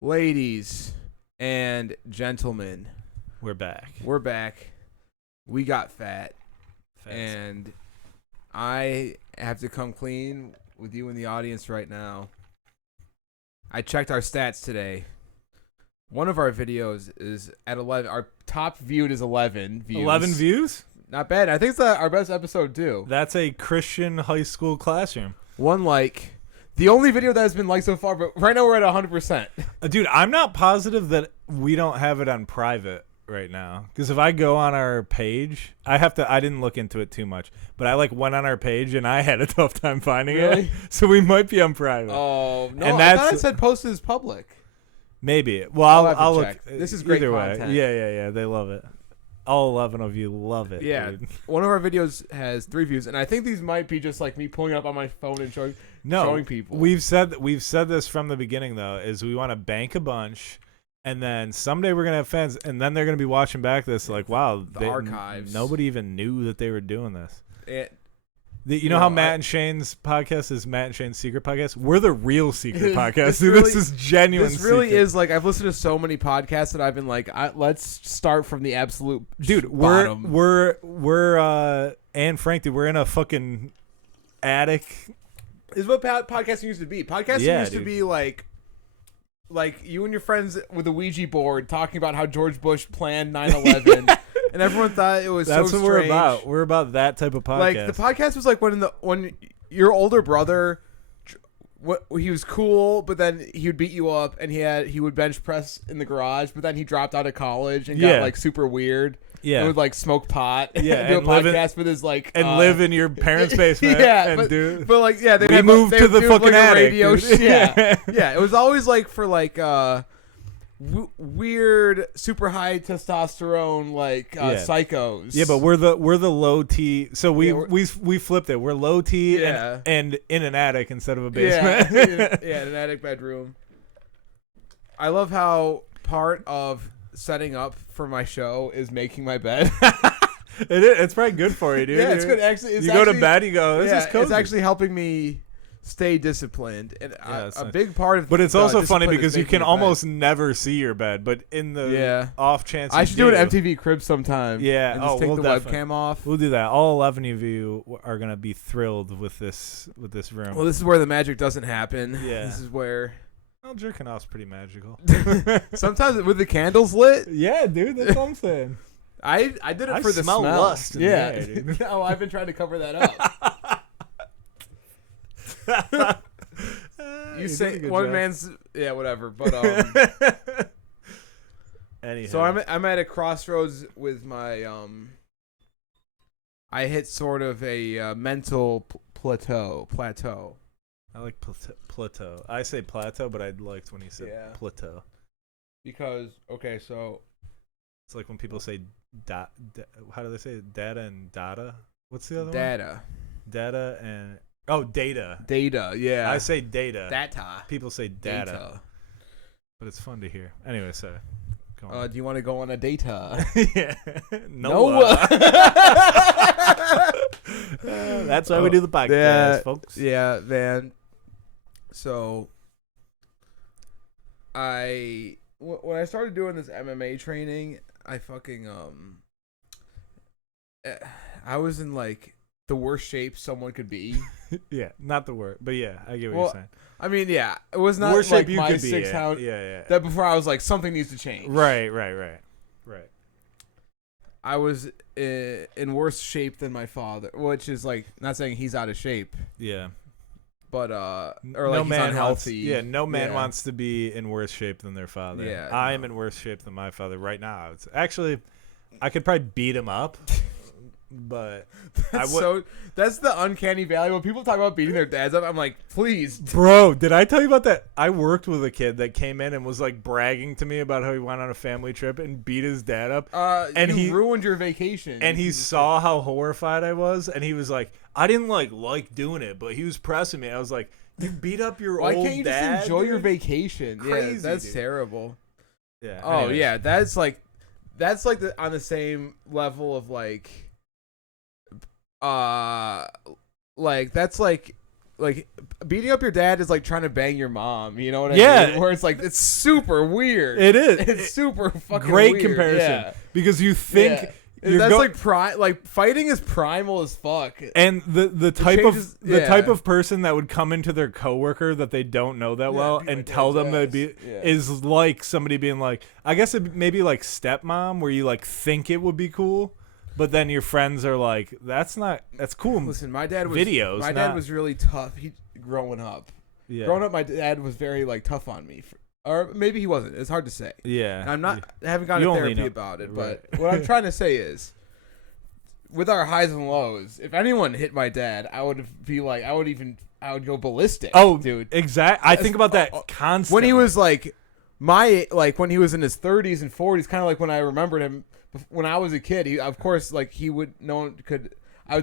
Ladies and gentlemen, We're back. we're back. We got fat, and I have to come clean with you in the audience right now. I checked our stats today. One of our videos is at 11. Our top viewed is 11 views. 11 views? Not bad. I think it's our best episode too. That's a Christian high school classroom. One like. The only video that has been liked so far, but right now we're at 100%. Dude, I'm not positive that we don't have it on private right now. Because if I go on our page, I didn't look into it too much, but I went on our page and I had a tough time finding it. So we might be on private. Oh, no. And I thought it said posted as public. Maybe. Well, I'll look. Check. This is great either content. way. Yeah. They love it. All 11 of you love it. Yeah. Dude. One of our videos has 3 views, and I think these might be just like me pulling it up on my phone and showing people. We've said this from the beginning though, is we want to bank a bunch, and then someday we're gonna have fans, and then they're gonna be watching back this like, wow, the archives. Nobody even knew that they were doing this. You know how Matt and Shane's podcast is Matt and Shane's secret podcast? We're the real secret podcast. This is genuine. This really secret. is like I've listened to so many podcasts that I've been like, let's start from the absolute bottom. We're Anne Frank, dude, we're in a fucking attic. This is what podcasting used to be. Podcasting used to be like you and your friends with a Ouija board talking about how George Bush planned 9/11. And everyone thought it was That's so what strange. we're about. We're about that type of podcast. Like the podcast was like when your older brother, he was cool, but then he would beat you up, and he would bench press in the garage, but then he dropped out of college and got like super weird. Yeah, and would like smoke pot. Yeah, and do a podcast with his like live in your parents' basement. Yeah, but like they moved to the fucking attic. Radio yeah. It was always like for like weird, super high testosterone psychos. Yeah, but we're the low T. So we flipped it. We're low T and in an attic instead of a basement. In an attic bedroom. I love how part of setting up for my show is making my bed. It's probably good for you, dude. Yeah, it's good. Actually, go to bed, you go, this is cozy. It's actually helping me stay disciplined, and a big part of. But it's also funny because you can almost never see your bed. But in the off chance, I should do an MTV Cribs sometime. Yeah, and just take the webcam off. We'll do that. All 11 of you are gonna be thrilled with this room. Well, this is where the magic doesn't happen. Yeah, this is where. Well, jerking off's pretty magical. Sometimes with the candles lit. Yeah, dude, that's what I'm saying. I did it for the smell. Lust in the air, dude. No, I've been trying to cover that up. You say one man's whatever, but anyhow. So I'm at a crossroads with my I hit sort of a mental plateau. I like plateau. I say plateau, but I liked when you said plateau. Because so it's like when people say how do they say it? Data and data? What's the other one? Data and data. Data, yeah. I say data. Data. People say data. But it's fun to hear. Anyway, so go on. Do you want to go on a data? Yeah. No. That's why we do the podcast, folks. Yeah, man. So when I started doing this MMA training, I fucking I was in like the worst shape someone could be. Yeah, not the worst, but yeah, I get what you're saying. I mean, yeah, it was not worst like shape you my could be, 6 pound. Yeah. That before I was like something needs to change. Right. I was in worse shape than my father, which is like not saying he's out of shape. Yeah. But or like he's unhealthy. No man wants to be in worse shape than their father. Yeah, I am in worse shape than my father right now. Actually, I could probably beat him up, but that's the uncanny valley. When people talk about beating their dads up, I'm like, please, bro. Did I tell you about that? I worked with a kid that came in and was like bragging to me about how he went on a family trip and beat his dad up. And he ruined your vacation. And he saw how horrified I was, and he was like, I didn't like doing it, but he was pressing me. I was like, you beat up your old dad? Why can't you just enjoy your vacation? Crazy, that's dude. terrible. Yeah. Oh anyways. yeah, that's like on the same level of like that's like like beating up your dad is like trying to bang your mom. You know what I mean? Where it's like it's super weird. It is. It's super fucking great weird. comparison because you think. Yeah. That's like fighting is primal as fuck. And the type of person that would come into their coworker that they don't know that well and tell them that is like somebody being like, I guess it maybe like stepmom, where you like think it would be cool, but then your friends are like, that's cool. Listen, my dad was videos. My dad was really tough. Growing up, my dad was very like tough on me. Or maybe he wasn't. It's hard to say. Yeah. And I haven't gone to therapy about it, but what I'm trying to say is, with our highs and lows, if anyone hit my dad, I would go ballistic. Oh, dude. Exactly. I think about that constantly. When he was like when he was in his 30s and 40s, kind of like when I remembered him when I was a kid. He, of course, like I would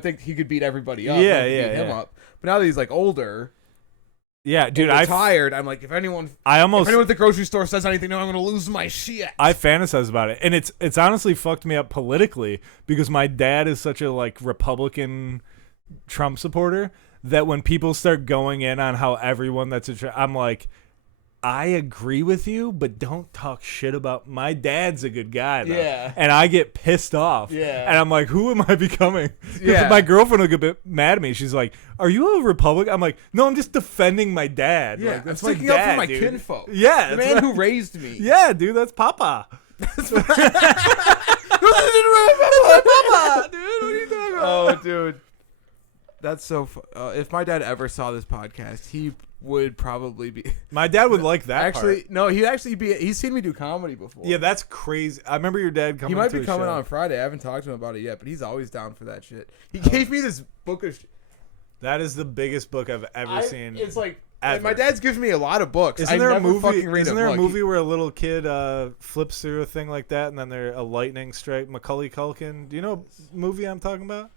think he could beat everybody up. Beat him up. But now that he's like older. Yeah, dude, I'm tired. I'm like, if anyone at the grocery store says anything, I'm going to lose my shit. I fantasize about it, and it's honestly fucked me up politically because my dad is such a like Republican Trump supporter that when people start going in on how everyone I'm like, I agree with you, but don't talk shit about my dad's a good guy though. Yeah. And I get pissed off. Yeah. And I'm like, who am I becoming? Yeah. My girlfriend will get a bit mad at me. She's like, are you a Republican? I'm like, no, I'm just defending my dad. Yeah, like, that's I'm sticking my up dad, for my dude. kinfolk. Yeah. The man who raised me. Yeah, dude, that's Papa. Papa, dude, what are you talking about? Oh, dude. That's so if my dad ever saw this podcast, he would probably be. My dad would like that. Actually, part. no, he'd actually be. He's seen me do comedy before. Yeah, that's crazy. I remember your dad coming. He might to be coming show. on Friday. I haven't talked to him about it yet, but he's always down for that shit. He gave me this book of. That is the biggest book I've ever seen. It's like ever. my dad's given me a lot of books. Isn't there a movie? Isn't there a movie where a little kid flips through a thing like that, and then a lightning strike? Macaulay Culkin. Do you know what movie I'm talking about?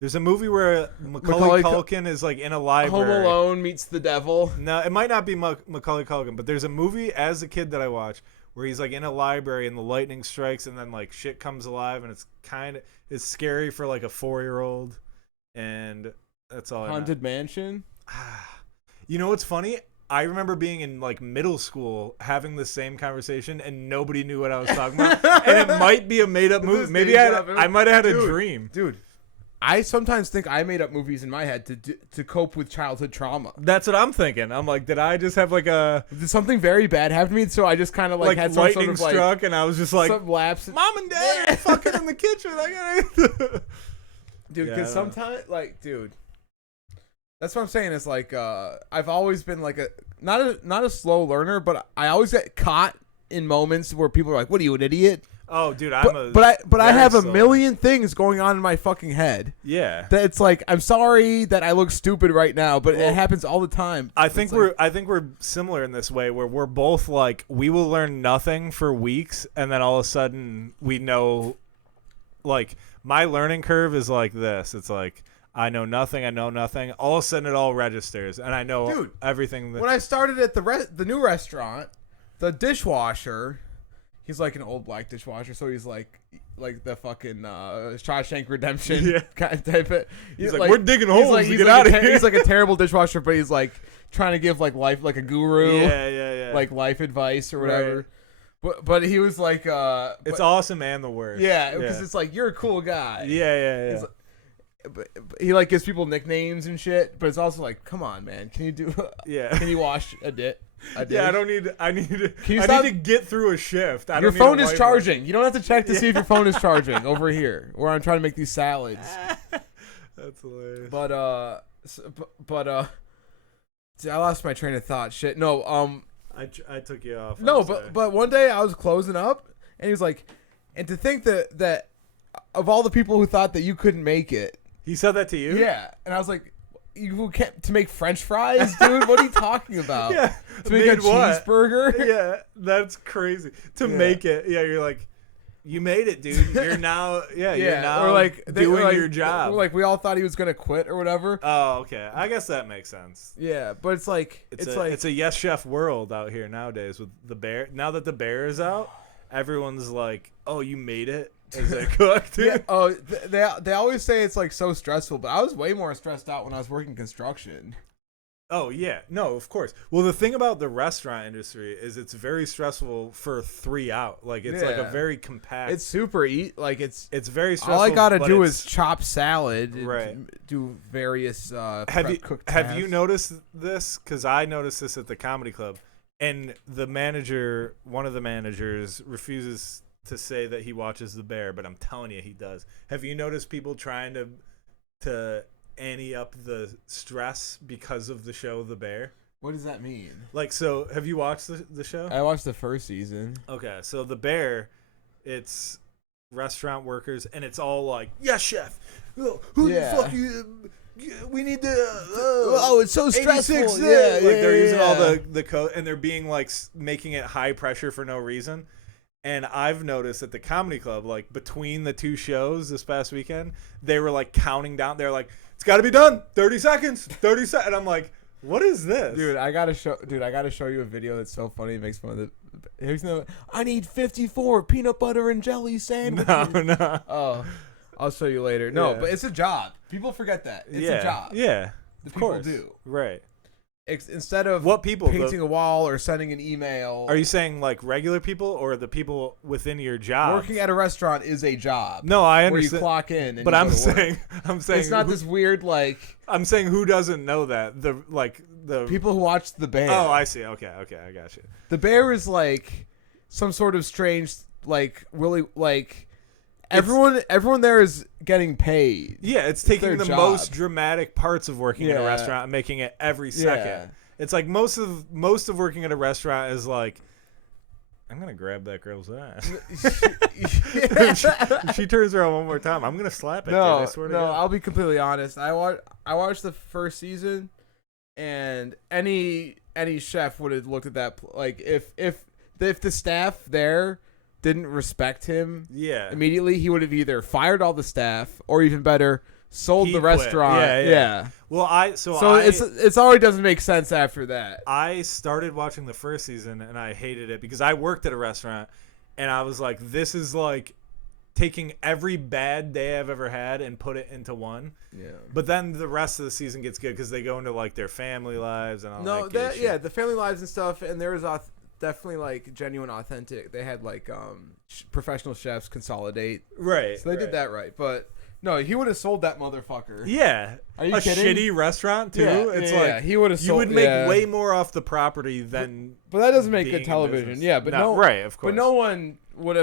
There's a movie where Macaulay Culkin is like in a library. Home Alone meets the devil. No, it might not be Macaulay Culkin, but there's a movie as a kid that I watch where he's like in a library and the lightning strikes and then like shit comes alive and it's scary for like a 4-year-old, and that's all. Haunted Mansion. You know what's funny? I remember being in like middle school having the same conversation and nobody knew what I was talking about, and it might be a made up movie. Maybe I might have had a dream, dude. I sometimes think I made up movies in my head to cope with childhood trauma. That's what I'm thinking. I'm like, did I just have like did something very bad happen to me? So I just kind of like had some lightning sort of struck, and I was just like, some lapse. Mom and Dad are fucking in the kitchen. I gotta dude, because sometimes, like, dude, that's what I'm saying. Is like, I've always been like not a slow learner, but I always get caught in moments where people are like, "What are you, an idiot?" Oh, dude, but I have a million things going on in my fucking head. Yeah, that it's like, I'm sorry that I look stupid right now, but it happens all the time. I think we're similar in this way, where we're both like, we will learn nothing for weeks, and then all of a sudden we know. Like, my learning curve is like this. It's like, I know nothing. All of a sudden it all registers, and I know everything. When I started at the new restaurant, the dishwasher. He's like an old black dishwasher, so he's like the fucking Shawshank Redemption kind of type of. He's like, we're digging holes to get out of here. He's like a terrible dishwasher, but he's like trying to give like life, like a guru, like life advice or whatever. Right. But he was like, it's awesome and the worst. Yeah, because it's like, you're a cool guy. Yeah. But he like gives people nicknames and shit, but it's also like, come on, man, can you do? Can you wash a dish? Yeah, I need to get through a shift. Your phone is charging. You don't have to check to see if your phone is charging over here, where I'm trying to make these salads. That's hilarious. But see, I lost my train of thought. Shit. No. I took you off. No, but one day I was closing up, and he was like, and to think that of all the people who thought that you couldn't make it, he said that to you. Yeah, and I was like, you can't to make French fries, dude? What are you talking about? Yeah, to make a cheeseburger. Yeah, that's crazy. To make it, you're like, you made it, dude. You're now, you're now or like doing your job. Or like we all thought he was gonna quit or whatever. Oh, okay. I guess that makes sense. Yeah, but it's like it's a Yes Chef world out here nowadays with the bear. Now that the bear is out, everyone's like, oh, you made it. Is it cooked? Yeah. Oh, they always say it's like so stressful, but I was way more stressed out when I was working construction. Oh, yeah. No, of course. Well, the thing about the restaurant industry is it's very stressful for 3 out. Like, it's like a Yeah. very compact. It's super It's very stressful. all I gotta but do it's- is chop salad and Right. do various cooked Have you tasks. noticed this? Because I noticed this at the comedy club, and one of the managers, refuses to say that he watches The Bear, but I'm telling you, he does. Have you noticed people trying to ante up the stress because of the show The Bear? What does that mean? Like, so have you watched the show? I watched the first season. Okay, so The Bear, it's restaurant workers, and it's all like, yes, chef. Oh, who the fuck you? We need to. Oh, it's so 86, stressful. like they're using all the code, and they're being like making it high pressure for no reason. And I've noticed at the comedy club, like between the 2 shows this past weekend, they were like counting down. They're like, it's got to be done. 30 seconds. 30 seconds. And I'm like, what is this? Dude, I gotta show you a video that's so funny. It makes fun of the. Here's no. I need 54 peanut butter and jelly sandwiches. No. Oh, I'll show you later. No, Yeah. but it's a job. People forget that it's a job. Yeah. The Of people course. do. Right. Instead of What people? painting a wall or sending an email. Are you saying like regular people or the people within your job? Working at a restaurant is a job. No, I where understand. you clock in. And But you I'm go to work. saying, It's not this weird like I'm saying who doesn't know that the people who watch The Bear. Oh, I see. Okay, I got you. The Bear is like some sort of strange like really like everyone there is getting paid. Yeah, it's their taking the job. most dramatic parts of working in a Yeah. restaurant and making it every second. Yeah. It's like most of working at a restaurant is like, I'm gonna grab that girl's ass. If she turns around one more time, I'm gonna slap it. dude. I swear to God. I'll be completely honest. I watched the first season, and any chef would have looked at that like if the staff there didn't respect him Yeah. immediately, he would have either fired all the staff or even better sold He the quit. restaurant. Yeah. Well, So it's already doesn't make sense after that. I started watching the first season and I hated it because I worked at a restaurant and I was like, this is like taking every bad day I've ever had and put it into one. Yeah. But then the rest of the season gets good because they go into like their family lives and all No, that good shit. yeah, the family lives and stuff, and there was definitely like genuine, authentic. They had like professional chefs consolidate, Right. so they did that right. But no, he would have sold that motherfucker. Yeah. Are you a kidding? shitty restaurant too. Yeah, It's yeah, like yeah. He would have. you would make way more off the property than. But that doesn't make being good in television. business. Yeah, but no, right, of course. But no one would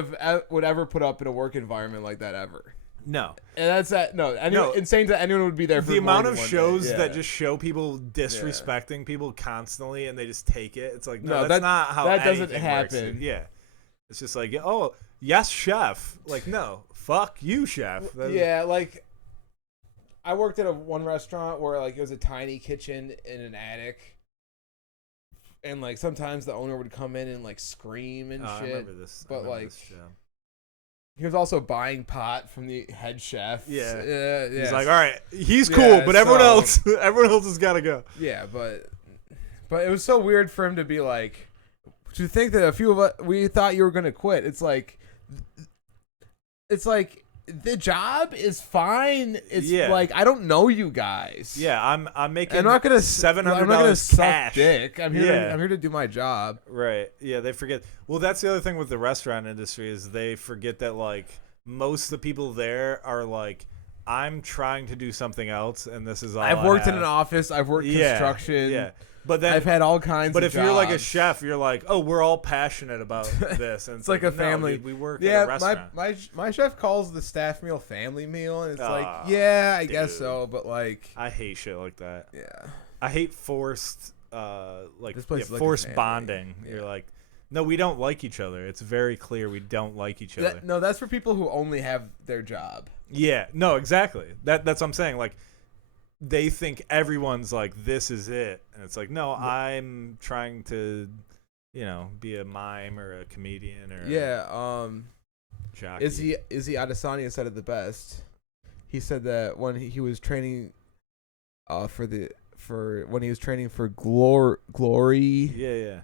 ever put up in a work environment like that ever. No. And that's that. No, insane that anyone would be there. For The more amount than of one shows day. that Yeah. just show people disrespecting people constantly and they just take it. It's like, no, No, that's not how that doesn't anything works. happen. Yeah. It's just like, oh, yes, chef. Like, no, fuck you, chef. Yeah, like I worked at one restaurant where like it was a tiny kitchen in an attic, and like sometimes the owner would come in and like scream and I shit. remember this. But like this show. he was also buying pot from the head chef. Yeah. yeah. He's like, all right, he's cool, Yeah, but everyone so- everyone else has got to go. Yeah, but it was so weird for him to be like, to think that a few of us we thought you were gonna quit. It's like the job is fine. It's like I don't know you guys. Yeah, I'm making. I'm not gonna $700 suck cash. dick. I'm here to do my job. Right. Yeah, they forget. Well, that's the other thing with the restaurant industry is they forget that like most of the people there are like, I'm trying to do something else, and this is all I've worked in have. an office. I've worked construction. Yeah. But then I've had all kinds. But of if you're like a jobs. chef, you're like, oh, we're all passionate about this, and It's like a no, family. dude, we work Yeah, at a restaurant. my chef calls the staff meal family meal, and it's like, Aw, yeah, I guess dude. so, but like, I hate shit like that. yeah, I hate forced, This place is like a forced family. bonding. Yeah. You're like, no, we don't like each other. It's very clear we don't like each other. no, that's for people who only have their job. Yeah, no, exactly. That's what I'm saying. Like, they think everyone's like, this is it, and it's like, no, I'm trying to, be a mime or a comedian or Yeah, a jockey. Izzy Adesanya said it the best. He said that when he was training, when he was training for Glory. Yeah.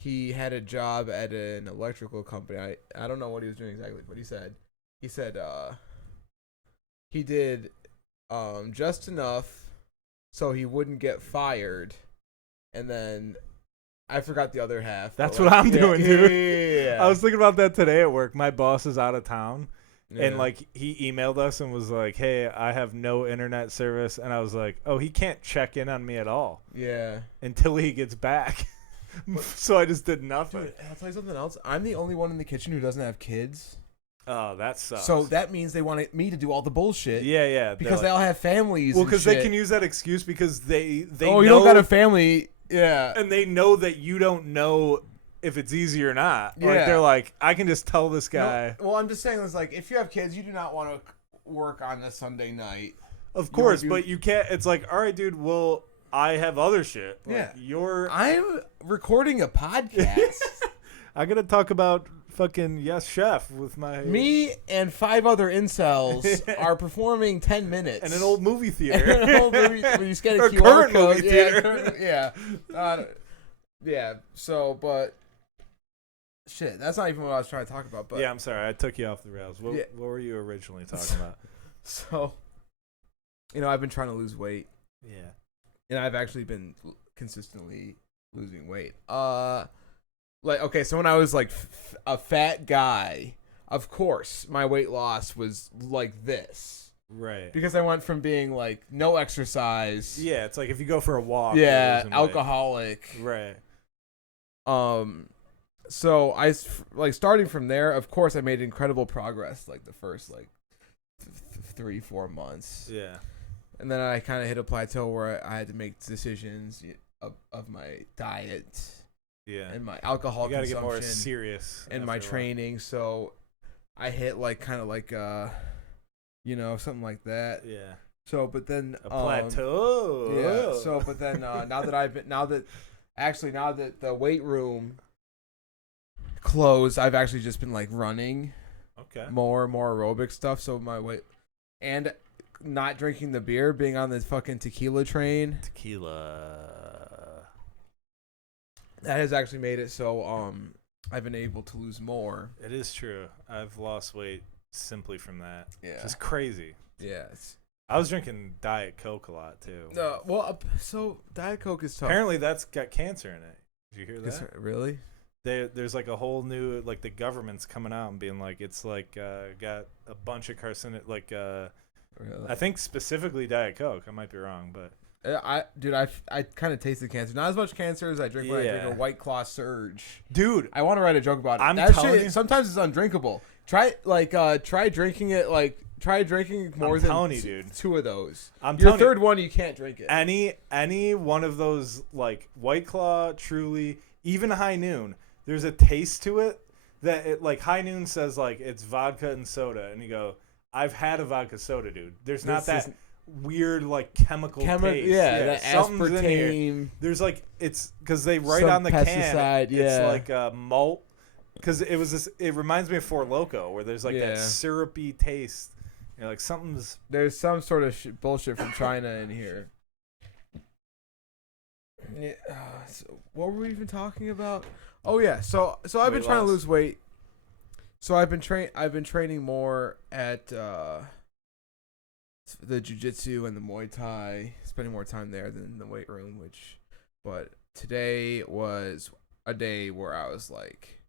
He had a job at an electrical company. I don't know what he was doing exactly, but he said he did just enough so he wouldn't get fired. And then I forgot the other half. That's what I'm doing, dude. Yeah. I was thinking about that today at work. My boss is out of town. Yeah. And, like, he emailed us and was like, hey, I have no internet service. And I was like, oh, he can't check in on me at all. Yeah. Until he gets back. So I just did nothing. Dude, I'll tell you something else. I'm the only one in the kitchen who doesn't have kids. Oh, that sucks. So that means they want me to do all the bullshit. Yeah. Because they all have families. Well, because they can use that excuse because they you don't got a family. Yeah. And they know that you don't know if it's easy or not. Yeah. Like, they're like, I can just tell this guy. No, well, I'm just saying, it's like, if you have kids, you do not want to work on a Sunday night. Of course, but you can't. It's like, all right, dude, well, I have other shit. Like, yeah. I'm recording a podcast. I got to talk about fucking Yes Chef with my... Me and 5 other incels are performing 10 minutes. In an old movie theater. An old movie where you scan a or QR current code. movie theater. Yeah, so, but... Shit, that's not even what I was trying to talk about. But yeah, I'm sorry. I took you off the rails. What were you originally talking about? So, I've been trying to lose weight. Yeah. And I've actually been consistently losing weight. Okay, so when I was like a fat guy, of course, my weight loss was like this. Right. Because I went from being like no exercise. Yeah, it's like if you go for a walk. Yeah, alcoholic. Right. So I starting from there, of course, I made incredible progress like the first 3-4 months. Yeah. And then I kind of hit a plateau where I had to make decisions of my diet. Yeah. And my alcohol consumption. You gotta get more serious. And my training. So I hit something like that. Yeah. So, but then a plateau. Yeah. So, but then now that the weight room closed, I've actually just been like running. Okay. More aerobic stuff. So my weight and not drinking the beer, being on this fucking tequila train. That has actually made it so I've been able to lose more. It is true. I've lost weight simply from that. Yeah. Just crazy. Yeah. I was drinking Diet Coke a lot too. So Diet Coke is tough. Apparently that's got cancer in it. Did you hear that? Really? There's like a whole new, like, the government's coming out and being like, it's like got a bunch of really? I think specifically Diet Coke. I might be wrong, but I kind of tasted cancer. Not as much cancer as I drink when I drink a White Claw Surge. Dude, I want to write a joke about it. I'm telling you, sometimes it's undrinkable. Try drinking it try drinking more than dude. 2 of those. Your third one you can't drink it. Any one of those, like White Claw, Truly, even High Noon, there's a taste to it that it, like, High Noon says like it's vodka and soda, and you go, I've had a vodka soda, dude. There's not that weird like chemical taste. Yeah, that aspartame. There's like, it's because they write on the pesticide, can. It's like a malt. Because it reminds me of Four Loko, where there's like that syrupy taste. You know, like there's some sort of bullshit from China in here. Yeah, so what were we even talking about? Oh yeah, so I've been trying to lose weight. So I've been training more at the jiu-jitsu and the Muay Thai, spending more time there than the weight room. But today was a day where I was like,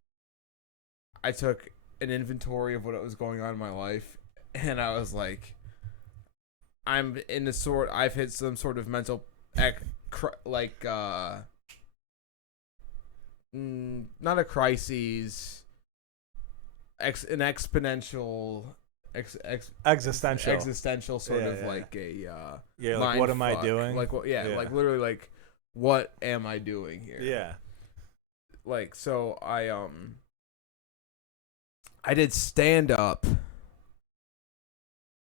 I took an inventory of what was going on in my life, and I was like, I've hit some sort of mental not a crisis, an exponential, existential sort of like a like, what am I doing? Like what? Yeah, like literally like, what am I doing here? Yeah. Like, so I did stand up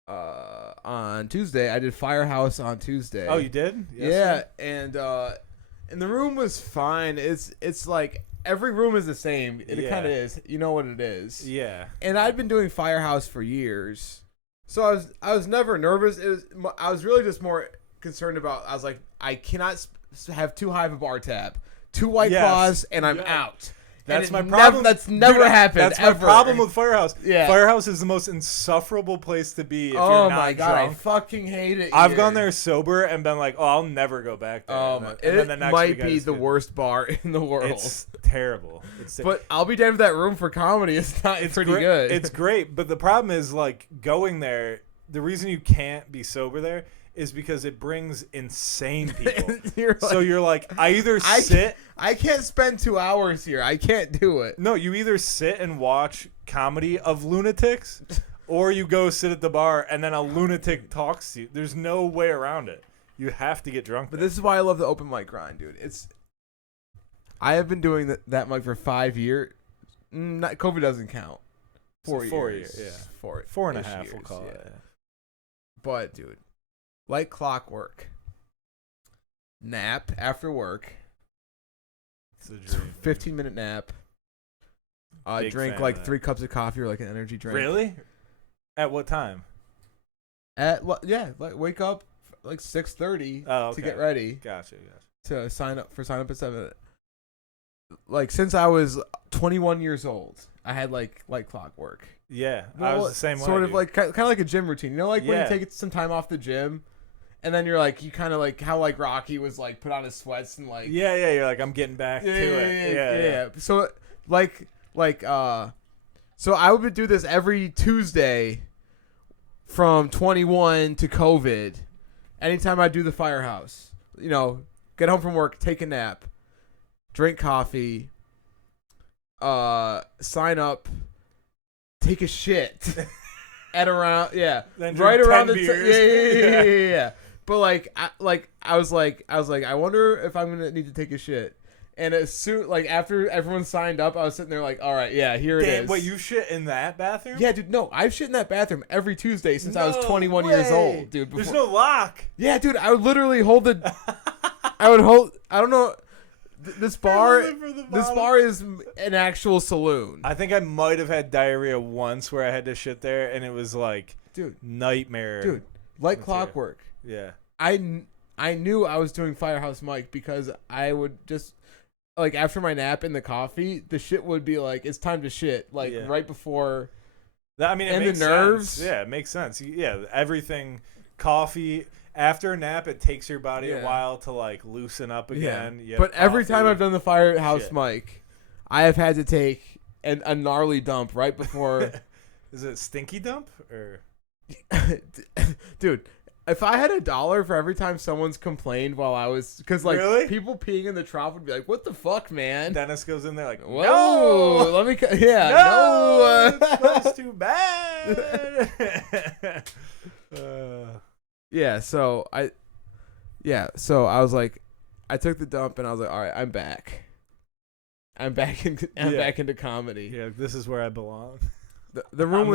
on Tuesday. I did Firehouse on Tuesday. Oh, you did? Yes, yeah, and the room was fine. It's like every room is the same. It kind of is. You know what it is. Yeah. And I'd been doing Firehouse for years, so I was never nervous. I was really just more concerned about. I was like, I cannot have too high of a bar tab, 2 White Claws, and I'm out. That's my problem. That's never Dude, happened. That's ever. my problem with Firehouse. Yeah. Firehouse is the most insufferable place to be if you're Oh not my god, drunk. I fucking hate it. I've here. gone there sober and been like, oh, I'll never go back there. It might be the worst bar in the world. It's terrible. But I'll be down with that room for comedy. It's pretty good. It's great, but the problem is like going there. The reason you can't be sober there is because it brings insane people. You're like, I either sit. I can't spend 2 hours here. I can't do it. No, you either sit and watch comedy of lunatics, or you go sit at the bar and then a lunatic talks to you. There's no way around it. You have to get drunk. But this is why I love the open mic grind, dude. I have been doing that mic for 5 years. COVID doesn't count. 4 years. 4 years, yeah. 4.5, we'll call it. Yeah. But, dude, like clockwork. Nap after work. It's a dream. 15-minute nap. Drink like 3 cups of coffee or like an energy drink. Really? At what time? Wake up like 6:30 to get ready. Gotcha. To sign up at 7. Like since I was 21 years old, I had like clockwork. Yeah, I was the same way. Sort of like kind of like a gym routine. You know, like when you take some time off the gym, and then you're like, you kind of like how like Rocky was like put on his sweats and like you're like, I'm getting back to it. Yeah. So so I would do this every Tuesday from 21 to COVID. Anytime I do the Firehouse, you know, get home from work, take a nap, drink coffee, sign up, take a shit at around right around the yeah. But I was like I wonder if I'm gonna need to take a shit. And as soon after everyone signed up, I was sitting there like, all right, yeah, here it is. Wait, you shit in that bathroom? Yeah, dude. No, I've shit in that bathroom every Tuesday since I was 21 years old, dude. There's no lock. Yeah, dude. I would literally hold the. I don't know. This bar is an actual saloon. I think I might have had diarrhea once where I had to shit there, and it was like, dude, nightmare. Dude, like clockwork. Yeah. I knew I was doing Firehouse Mike because I would just after my nap and the coffee, the shit would be like, it's time to shit, right before. I mean, it makes the nerves. Sense. Yeah, it makes sense. Yeah, everything, coffee. After a nap, it takes your body a while to loosen up again. Yeah. But every time I've done the Firehouse Mike, I have had to take a gnarly dump right before. Is it stinky dump or? Dude, if I had $1 for every time someone's complained while I was, because really? People peeing in the trough would be like, "What the fuck, man?" Dennis goes in there like, "Whoa, no! let me." No, it smells too bad. So I was like, I took the dump and I was like, all right, I'm back. I'm back into comedy. Yeah, this is where I belong. The room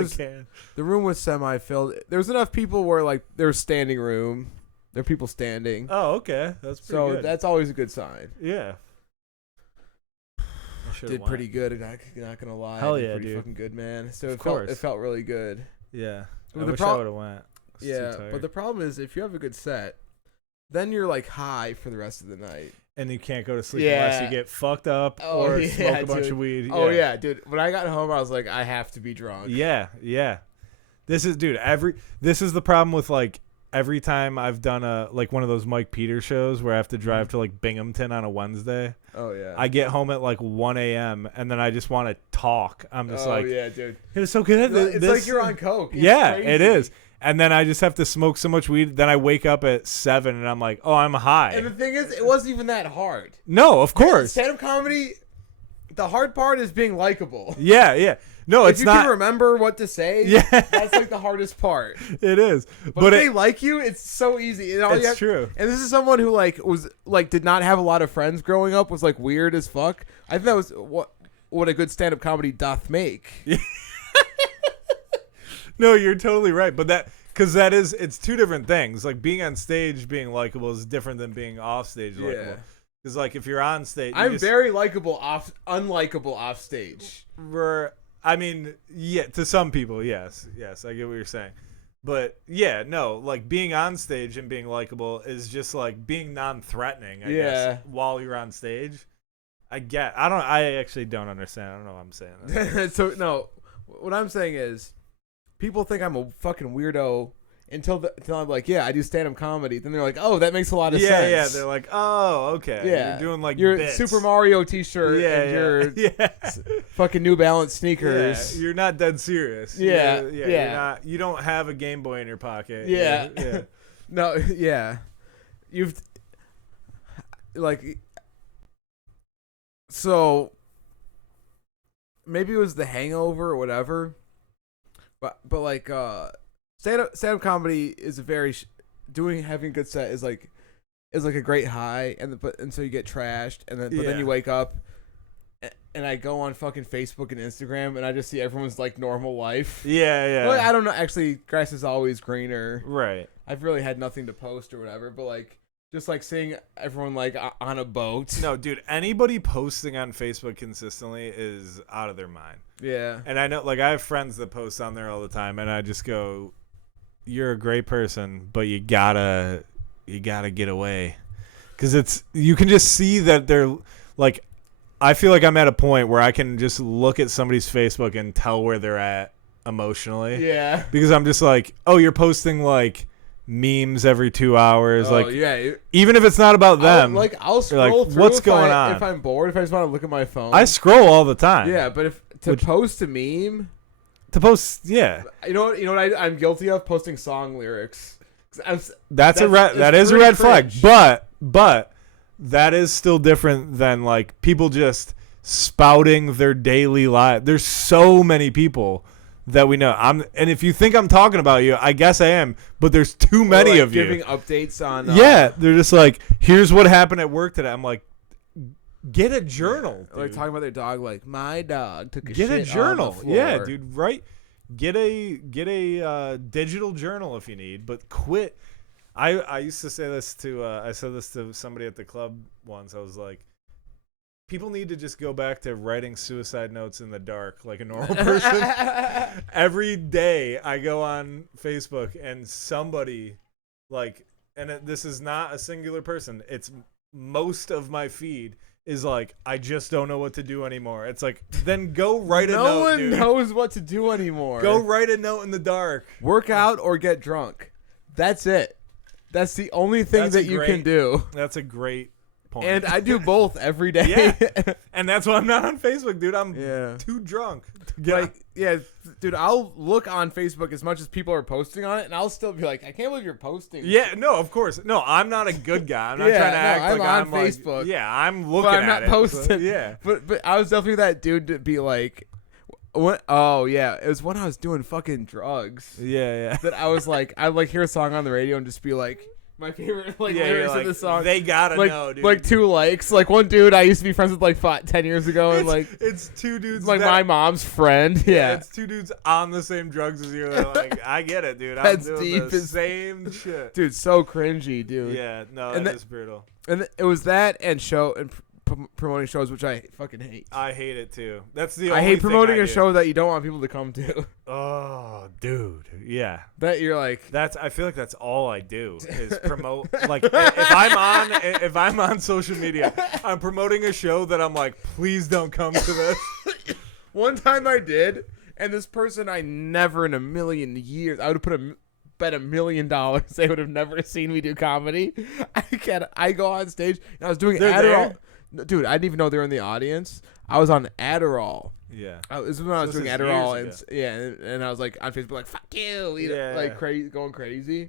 was semi filled. There was enough people where there was standing room. There were people standing. Oh, okay, that's pretty good. That's always a good sign. Yeah. Did pretty good. Not gonna lie. Hell yeah, pretty dude. Fucking good, man. So of course. It felt really good. Yeah. But I wish I would have went. Yeah, but the problem is if you have a good set, then you're high for the rest of the night. And you can't go to sleep unless you get fucked up or smoke a bunch of weed. Oh yeah, dude. When I got home, I was like, I have to be drunk. Yeah. This is the problem with every time I've done one of those Mike Peters shows where I have to drive to Binghamton on a Wednesday. Oh yeah. I get home at 1 a.m. and then I just want to talk. I'm just yeah, dude. It was so good. It's like you're on coke. It's crazy. It is. And then I just have to smoke so much weed. Then I wake up at 7 and I'm like, oh, I'm high. And the thing is, it wasn't even that hard. No, of course. Stand-up comedy, the hard part is being likable. Yeah. No, it's not. If you can remember what to say, that's the hardest part. It is. But if they like you, it's so easy. It's true. And this is someone who was did not have a lot of friends growing up, was weird as fuck. I think that was what a good stand-up comedy doth make. No, you're totally right. But it's two different things. Being on stage, being likable is different than being off stage likable. Because if you're on stage, I'm very likable unlikable off stage. I mean, yeah, to some people, yes, I get what you're saying. But yeah, no, being on stage and being likable is just being non-threatening, I guess, while you're on stage. I actually don't understand. I don't know what I'm saying. That. So no, what I'm saying is, people think I'm a fucking weirdo until I'm like, yeah, I do stand-up comedy. Then they're like, oh, that makes a lot of sense. Yeah, they're like, oh, okay. Yeah, you're doing like your bits. Super Mario T-shirt and your fucking New Balance sneakers. Yeah, you're not dead serious. Yeah, You're not, you don't have a Game Boy in your pocket. Yeah. No, yeah. You've like, so maybe it was The Hangover or whatever, but like stand-up comedy is a very having a good set is like a great high, and so you get trashed, and then you wake up, and I go on fucking Facebook and Instagram, and I just see everyone's like normal life. Yeah. Well, I don't know. Actually, grass is always greener. Right. I've really had nothing to post or whatever, but like just like seeing everyone like on a boat. No, dude, anybody posting on Facebook consistently is out of their mind. Yeah. And I know, like, I have friends that post on there all the time, and I just go, you're a great person, but you gotta get away. Because you can just see that they're, like, I feel like I'm at a point where I can just look at somebody's Facebook and tell where they're at emotionally. Yeah. Because I'm just like, oh, you're posting, like, memes every 2 hours. Oh, like, yeah. even if it's not about them. I'll scroll through what's going on? If I'm bored, if I just want to look at my phone. I scroll all the time. Yeah, but post a meme. To post, yeah. You know what I'm guilty of? Posting song lyrics. That is a red flag. But that is still different than like people just spouting their daily life. There's so many people that we know. And if you think I'm talking about you, I guess I am. But there's too many of you giving updates on. Yeah, they're just like, here's what happened at work today. I'm like, get a journal. Dude. Like talking about their dog, like my dog took a get shit a journal. on the floor. Yeah, dude. Right. Get a digital journal if you need, but quit. I used to say this to I said this to somebody at the club once. I was like, people need to just go back to writing suicide notes in the dark like a normal person. Every day I go on Facebook and somebody like, and this is not a singular person. It's most of my feed is like, I just don't know what to do anymore. It's like, then go write a note, No one dude. knows what to do anymore. Go write a note in the dark. Work out or get drunk. That's it. That's the only thing that you can do. That's a great point. And I do both every day. Yeah. And that's why I'm not on Facebook, dude. I'm too drunk. Dude, I'll look on Facebook as much as people are posting on it, and I'll still be like, I can't believe you're posting. Yeah, no, of course. No, I'm not a good guy. I'm not trying to act like I'm on Facebook. Like, yeah, I'm looking but I'm not at posting. it. Yeah. But I was definitely that dude to be like, what? Oh, yeah. It was when I was doing fucking drugs. Yeah. That I was like, I'd like hear a song on the radio and just be like, my favorite lyrics of the song. They gotta know, dude. Like 2 likes. Like one dude I used to be friends with like 10 years ago, and like it's 2 dudes. Like my mom's friend. Yeah, it's 2 dudes on the same drugs as you. They're like, I get it, dude. That's I'm doing the same shit, dude. So cringy, dude. Yeah, no, that is brutal. And it was that and promoting shows, which I fucking hate. I hate it too. That's the. I only hate promoting thing a show that you don't want people to come to. Oh, dude, yeah. That you're like. I feel like that's all I do is promote. Like if I'm on social media, I'm promoting a show that I'm like, please don't come to this. One time I did, and this person I never in a million years I would have bet $1 million they would have never seen me do comedy. I go on stage and I was doing Adderall. There? Dude, I didn't even know they were in the audience. I was on Adderall. Yeah. This is when I was doing Adderall, and I was like on Facebook like, fuck you, like crazy, going crazy.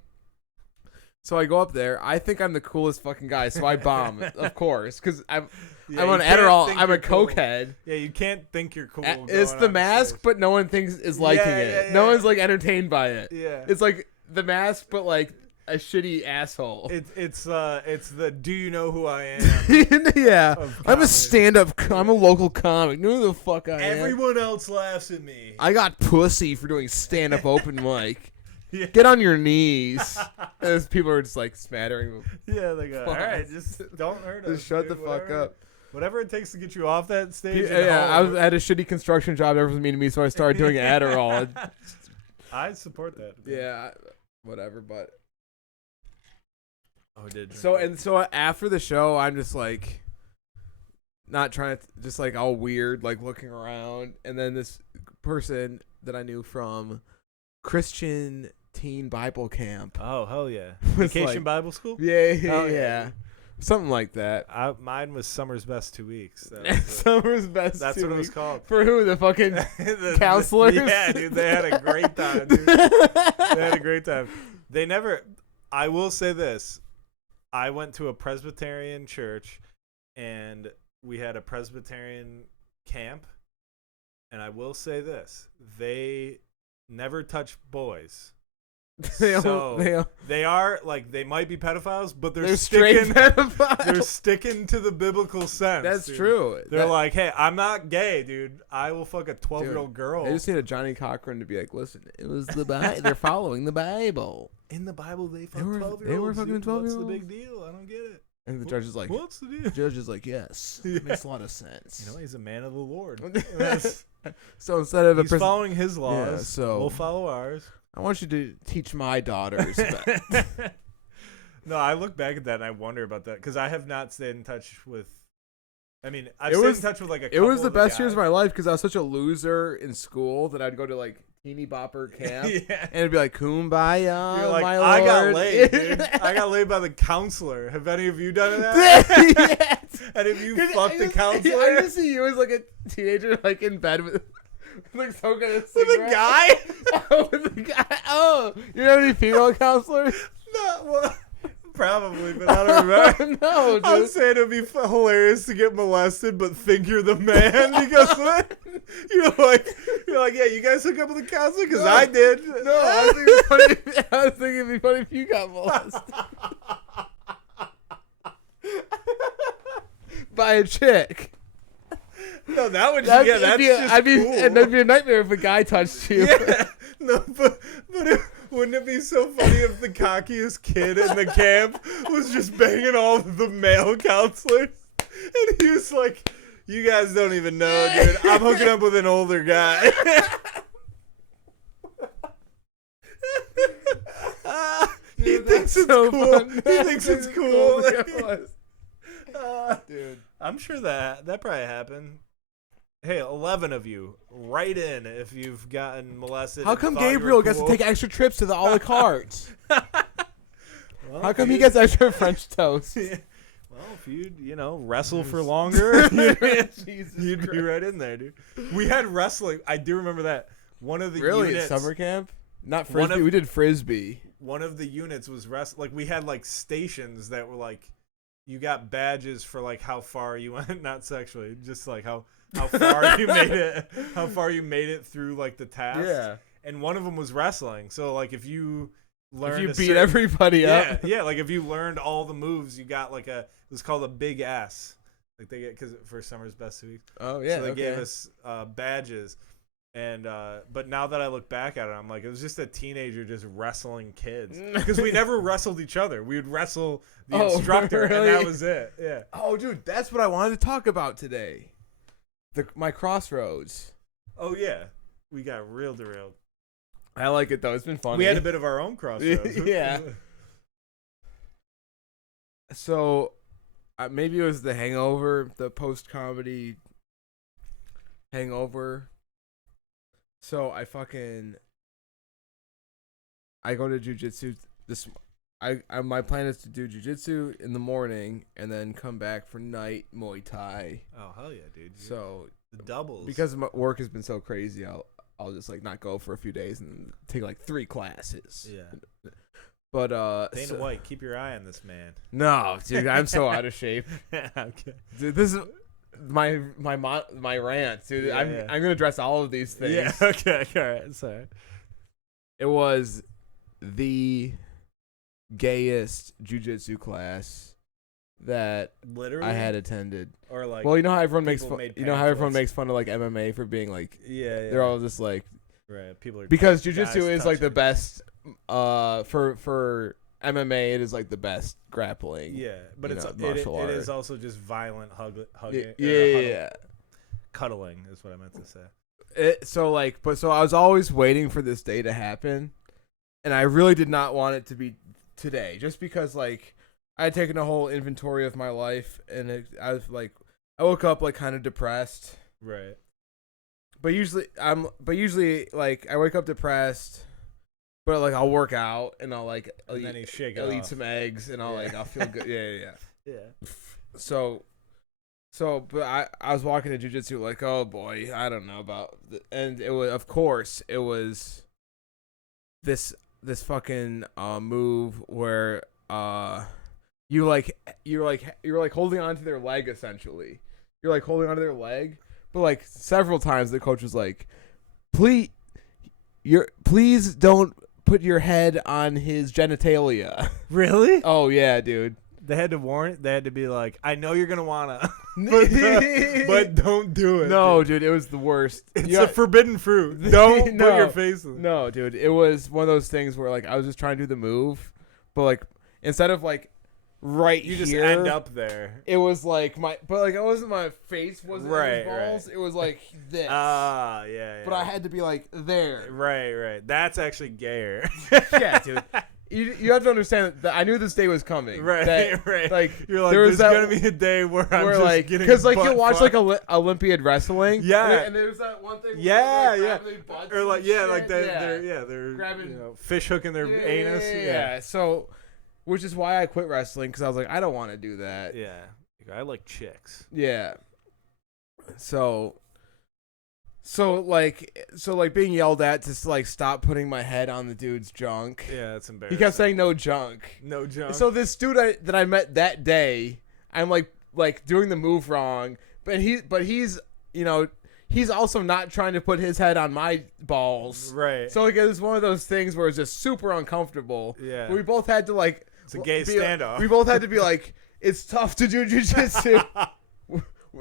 So I go up there. I think I'm the coolest fucking guy, so I bomb, of course, because I'm on Adderall. I'm a cokehead. Yeah, you can't think you're cool. It's the mask, but no one is liking it. No one's like entertained by it. Yeah. It's like the mask, but like a shitty asshole. It's the do you know who I am? Yeah, I'm a stand-up. I'm a local comic. Know who the fuck I am? Everyone else laughs at me. I got pussy for doing stand-up open mic. Yeah. Get on your knees. As people are just like smattering. Yeah, they go. All right, just don't hurt us. Just shut the fuck up. Whatever it takes to get you off that stage. Yeah, I had a shitty construction job. Everyone was mean to me, so I started doing Adderall. I support that. Yeah, whatever. But oh, did so after the show, I'm just like, not trying to, just like all weird, like looking around, and then this person that I knew from Christian Teen Bible Camp. Oh, hell yeah. was Vacation like- Bible School? Yeah. Something like that. Mine was Summer's Best 2 weeks. That was Summer's best. that's what it was called. For who? The fucking counselors? Yeah, dude. They had a great time, dude. They had a great time. They never. I will say this. I went to a Presbyterian church, and we had a Presbyterian camp. And I will say this. They never touch boys. So they are like they might be pedophiles, but they're straight sticking. pedophiles. They're sticking to the biblical sense. That's dude. true. They're like, hey, I'm not gay, dude. I will fuck a 12-year-old girl. They just need a Johnny Cochran to be like, listen, it was the Bible. They're following the Bible. In the Bible, they fuck were- 12-year-olds. they were fucking dude. What's the 12-year-olds? big deal? I don't get it. And the judge is like, What's the deal? the judge is like, yes, Yeah. makes a lot of sense. You know, he's a man of the Lord. So instead of He's following his laws. Yeah, so- we'll follow ours. I want you to teach my daughters. No, I look back at that and I wonder about that because I have not stayed in touch with. I mean, I've It stayed was- in touch with like a. It was couple the of best years of guys. my life because I was such a loser in school that I'd go to like teeny bopper camp Yeah. and it'd be like kumbaya. You're like, my I got lord." laid, dude. I got laid by the counselor. Have any of you done that? Yes. And if you 'Cause fucked the I counselor just see you as like a teenager, like in bed with like smoking a with a cigarette. guy? Oh, with a guy. Oh, you know any female counselors? No, well, probably, but I don't remember. No, dude. I'm saying it'd be hilarious to get molested, but think you're the man because you're like, yeah, you guys hook up with the counselor because I did. No, I was thinking it'd be funny if you got molested by a chick. No, that would That'd that's be, just I'd be, cool. and that'd be a nightmare if a guy touched you. Yeah, no, but wouldn't it be so funny if the cockiest kid in the camp was just banging all of the male counselors, and he was like, "You guys don't even know, dude. I'm hooking up with an older guy." He Dude, thinks that's it's so cool. fun. He thinks it's cool. Dude. I'm sure that probably happened. Hey, 11 of you, write in if you've gotten molested. How and come thought you were Gabriel gets to cool. take extra trips to the a la carte? Well, How come he dude. gets extra French toast? Well, if you'd, wrestle for longer, Jesus you'd be Christ. right in there, dude. We had wrestling. I do remember that. One of the Really? units, At summer camp? Not One frisbee. of- We did frisbee. one of the units was wrestling. Like we had like stations that were like, you got badges for like how far you went, not sexually, just like how far you made it, how far you made it through like the task. Yeah. And one of them was wrestling. So like if you learned If you a beat certain- everybody up. yeah, like if you learned all the moves, you got like it was called a big S. Like they get because for Summer's Best 2 weeks. Oh, yeah. So they okay. gave us badges. And but now that I look back at it, I'm like, it was just a teenager just wrestling kids because we never wrestled each other. We would wrestle the Oh, instructor, and really? that was it. Yeah. Oh, dude, that's what I wanted to talk about today. My crossroads. Oh yeah, we got real derailed. I like it though. It's been funny. We had a bit of our own crossroads. Yeah. So maybe it was the Hangover, the post-comedy Hangover. So I go to jujitsu this. My plan is to do jujitsu in the morning and then come back for night Muay Thai. Oh hell yeah, dude. So the doubles. because my work has been so crazy, I'll just like not go for a few days and take like 3 classes. Yeah. But Dana White, keep your eye on this man. no, dude, I'm so out of shape. Okay. Dude, this is my rant, dude. Yeah, I'm yeah. gonna address all of these things. Yeah. Okay. All right. Sorry. It was the gayest jujitsu class that Literally. I had attended. Or like. Well, you know how everyone makes people fun. made You know how everyone pamphlets. makes fun of like MMA for being like Yeah. they're all just like right. People are because guys jujitsu is like the touching. best. For MMA, it is like the best grappling. Yeah, but you it's know, it martial is art. also just violent hugging. Yeah. Cuddling is what I meant to say. So I was always waiting for this day to happen, and I really did not want it to be today, just because like I had taken a whole inventory of my life, and I was like, I woke up like kind of depressed. Right. But usually like I wake up depressed, but like I'll work out and I'll then you shake it I'll eat off. some eggs and I'll feel good. Yeah. Yeah. But I was walking to jiu-jitsu like, oh boy, I don't know about and it was this fucking move where you're like holding onto their leg essentially. You're like holding onto their leg, but like several times the coach was like, please don't put your head on his genitalia. Really? Oh yeah, dude. They had to warn it. They had to be like, I know you're gonna wanna, but don't do it. No, dude, it was the worst. It's a forbidden fruit. Don't No. put your face in it. No, dude, it was one of those things where like I was just trying to do the move, but like instead of like right You here, just end up there. it was like it wasn't my face wasn't in his balls. Right. It was like this. Yeah. But I had to be like there. Right. That's actually gayer. Yeah, dude. You have to understand that I knew this day was coming. Right. Like you're like, there was there's gonna be a day where I'm just like getting because like you butt watch fucked. like Olympiad wrestling. Yeah. And there's that one thing. Yeah. Or Or they're they're grabbing fish hooking their anus. Yeah. So, which is why I quit wrestling because I was like, I don't want to do that. Yeah. I like chicks. Yeah. So being yelled at to like stop putting my head on the dude's junk. Yeah, that's embarrassing. He kept saying no junk. No junk. So this dude that I met that day, I'm like doing the move wrong, but he's he's also not trying to put his head on my balls. Right. So like it was one of those things where it's just super uncomfortable. Yeah. We both had to like. It's a gay standoff. We both had to be like, it's tough to do jiu-jitsu.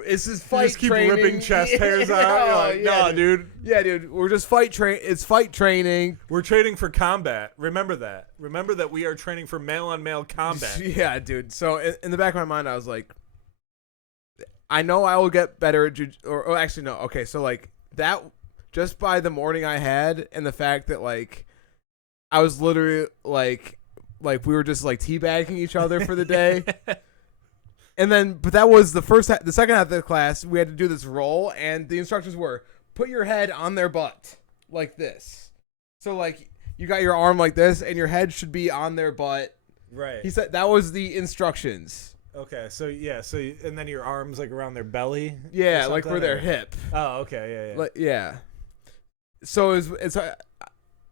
This is fight you just keep training. ripping chest hairs out. You're like, nah, dude. Yeah, dude. We're just It's fight training. We're training for combat. Remember that. Remember that we are training for male-on-male combat. Yeah, dude. So in the back of my mind, I was like, I know I will get better at or actually no. Okay, so like that just by the morning I had and the fact that like I was literally like we were just like teabagging each other for the day. And then, but that was the second half of the class. We had to do this roll, and the instructions were put your head on their butt like this. So like you got your arm like this, and your head should be on their butt. Right. He said that was the instructions. Okay. So yeah. And then your arms like around their belly. Yeah, like for their hip. Oh, okay. Yeah. Like yeah. So it's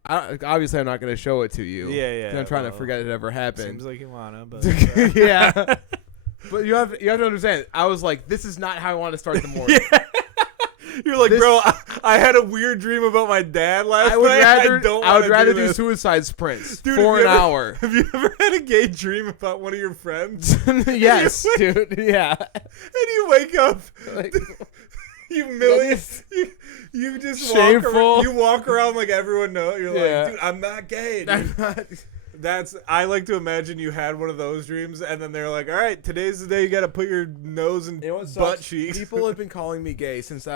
obviously I'm not going to show it to you. Yeah. I'm trying to forget it ever happened. Seems like you wanna, but yeah. But you have to understand. I was like, this is not how I want to start the morning. Yeah. You're like, bro, I had a weird dream about my dad last night. I would rather do suicide sprints. Dude, for an hour. Have you ever had a gay dream about one of your friends? Yes, dude. Yeah. And you wake up, Like, humiliated. You just shameful. You walk around like everyone knows. You're Yeah. like, dude, I'm not gay. Dude. I'm not. I like to imagine you had one of those dreams, and then they're like, all right, today's the day you got to put your nose and butt cheeks. People have been calling me gay since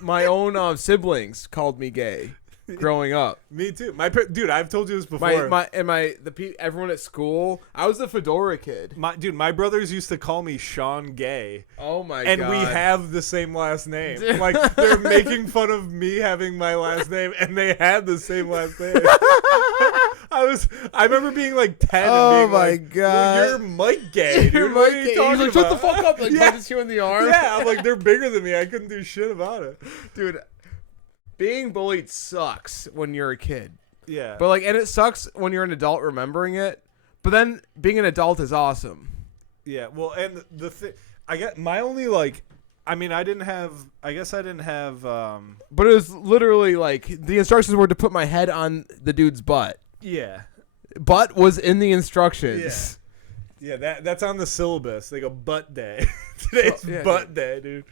my own siblings called me gay growing up. Me too. Dude, I've told you this before. Everyone at school, I was the fedora kid. My brothers used to call me Sean Gay. Oh my god. And we have the same last name. Like they're making fun of me having my last name, and they had the same last name. I remember being like 10 and being like, god. Well, you're Mike Gay, dude. You're what Mike are you Gay. talking He's like, about? shut the fuck up. Like, Yeah. punches you in the arm. Yeah, I'm like, they're bigger than me. I couldn't do shit about it. Dude, being bullied sucks when you're a kid. Yeah. But and it sucks when you're an adult remembering it. But then being an adult is awesome. Yeah, well, and the thing, I get my only I didn't have. But it was literally the instructions were to put my head on the dude's butt. Yeah. Butt was in the instructions. Yeah, that's on the syllabus. They go butt day. Today's butt day, dude.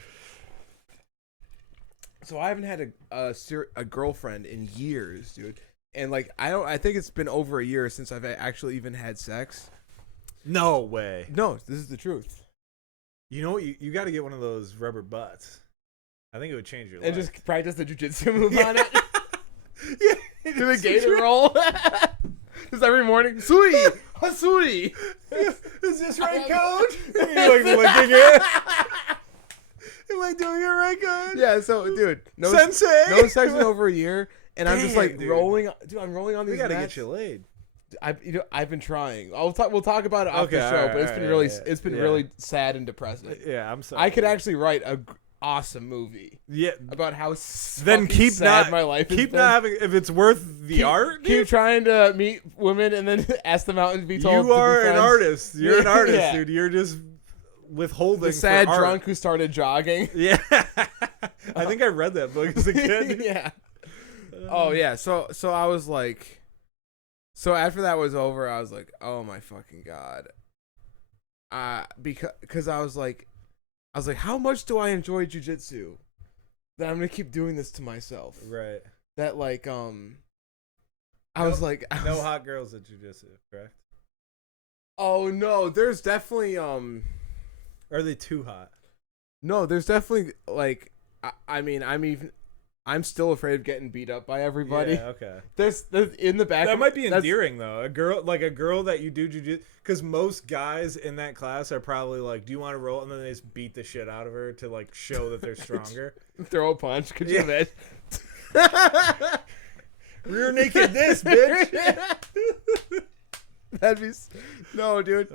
So I haven't had a girlfriend in years, dude. And I think it's been over a year since I've actually even had sex. No way. No, this is the truth. You know what? You got to get one of those rubber butts. I think it would change your life. And just practice the jiu-jitsu move on it. Yeah. Do the gator roll. Just every morning. Sui! Hasui! Is this right, coach? You're licking it. I doing it right, guys? Yeah, so dude, Sensei, no sex in over a year, and I'm just like Damn, dude. rolling. Dude, I'm rolling on We these. gotta mats. get you laid. I've been trying. We'll talk about it off the show, but it's been really sad and depressing. Yeah, I'm sorry. I could actually write a awesome movie. Yeah. About how Then keep sad not my life has keep been. not having if it's worth the art. Keep trying to meet women and then ask them out and be told. You are to be an friends. artist. You're an artist, Yeah. dude. You're just withholding. The sad for drunk art. who started jogging. Yeah. I think I read that book as a kid. Yeah. Oh yeah. So I was like, so after that was over, I was like, oh my fucking god. Because I was like, how much do I enjoy jujitsu that I'm gonna keep doing this to myself? Right. That like I was like, no hot girls at jiu-jitsu, correct? Oh no, there's definitely Are they too hot? No, there's definitely like I'm still afraid of getting beat up by everybody. Yeah, okay. There's in the back. That might be endearing though. A girl that you do jujitsu, because most guys in that class are probably like, "Do you want to roll?" And then they just beat the shit out of her to like show that they're stronger. Throw a punch. Could you imagine? Rear naked this bitch. That'd be no, dude.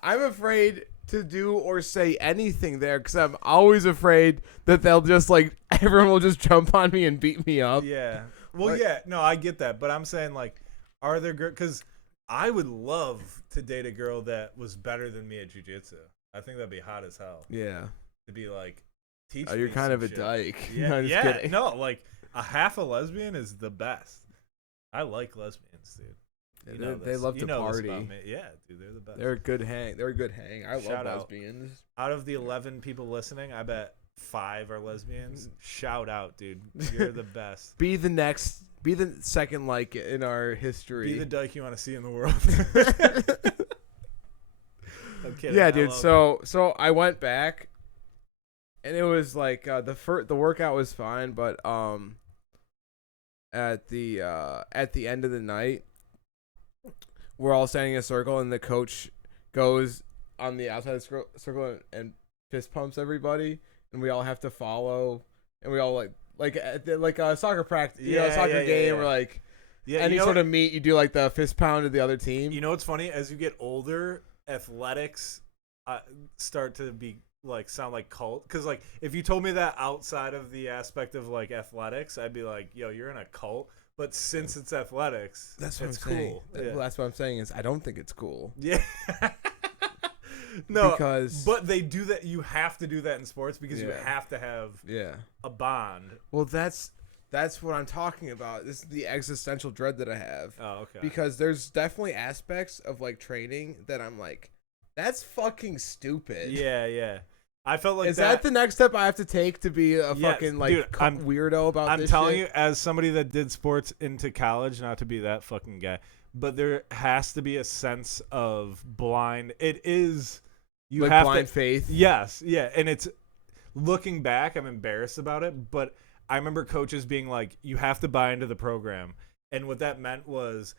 I'm afraid to do or say anything there because I'm always afraid that they'll just like everyone will just jump on me and beat me up. Yeah. Well, Like, yeah. No, I get that, but I'm saying like, are there girls? Because I would love to date a girl that was better than me at jiu-jitsu. I think that'd be hot as hell. Yeah. To be like, teach. You're me kind some of a shit. dyke. Yeah. No, just Yeah. kidding. No, like a half a lesbian is the best. I like lesbians, dude. You know They this. love You to know this party. about me. Yeah, dude, they're the best. They're a good hang. They're a good hang. I Shout love out. lesbians. Out of the 11 people listening, I bet 5 are lesbians. Shout out, dude. You're the best. Be the second like in our history. Be the dyke you want to see in the world. I'm kidding. Yeah, I dude. love So I went back, and it was like the workout was fine, but at the end of the night, we're all standing in a circle, and the coach goes on the outside of the circle and fist pumps everybody, and we all have to follow, and we all like a soccer practice, soccer game, or like any sort of meet, you do like the fist pound to the other team. You know what's funny? As you get older, athletics start to be like sound like cult. Because like if you told me that outside of the aspect of like athletics, I'd be like, yo, you're in a cult. But since it's athletics, That's what it's I'm saying. cool. Well, that's what I'm saying is I don't think it's cool. Yeah. No, but they do that. You have to do that in sports because you have to have a bond. Well, that's what I'm talking about. This is the existential dread that I have. Oh, okay. Because there's definitely aspects of like training that I'm like, that's fucking stupid. Yeah. I felt like is that the next step I have to take to be a fucking like dude, weirdo about I'm this telling shit? you, as somebody that did sports into college, not to be that fucking guy, but there has to be a sense of blind. It is you like have blind to, faith. Yes, yeah, and it's looking back, I'm embarrassed about it, but I remember coaches being like, "You have to buy into the program," and what that meant was,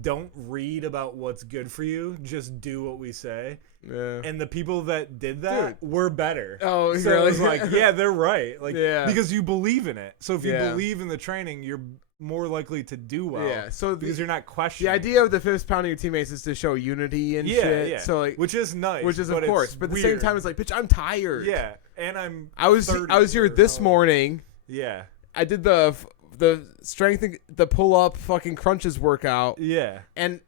don't read about what's good for you. Just do what we say. Yeah. And the people that did that were better. Oh, so really? it was like, yeah, they're right. Like, Yeah. because you believe in it. So if you believe in the training, you're more likely to do well. Yeah. So because you're not questioning. The idea of the fist pounding your teammates is to show unity and shit. Yeah. So like, which is nice. which is of course, but at the same time, it's like, bitch, I'm tired. Yeah, and I was here this morning. Yeah. I did the strength, the pull up fucking crunches workout. Yeah. And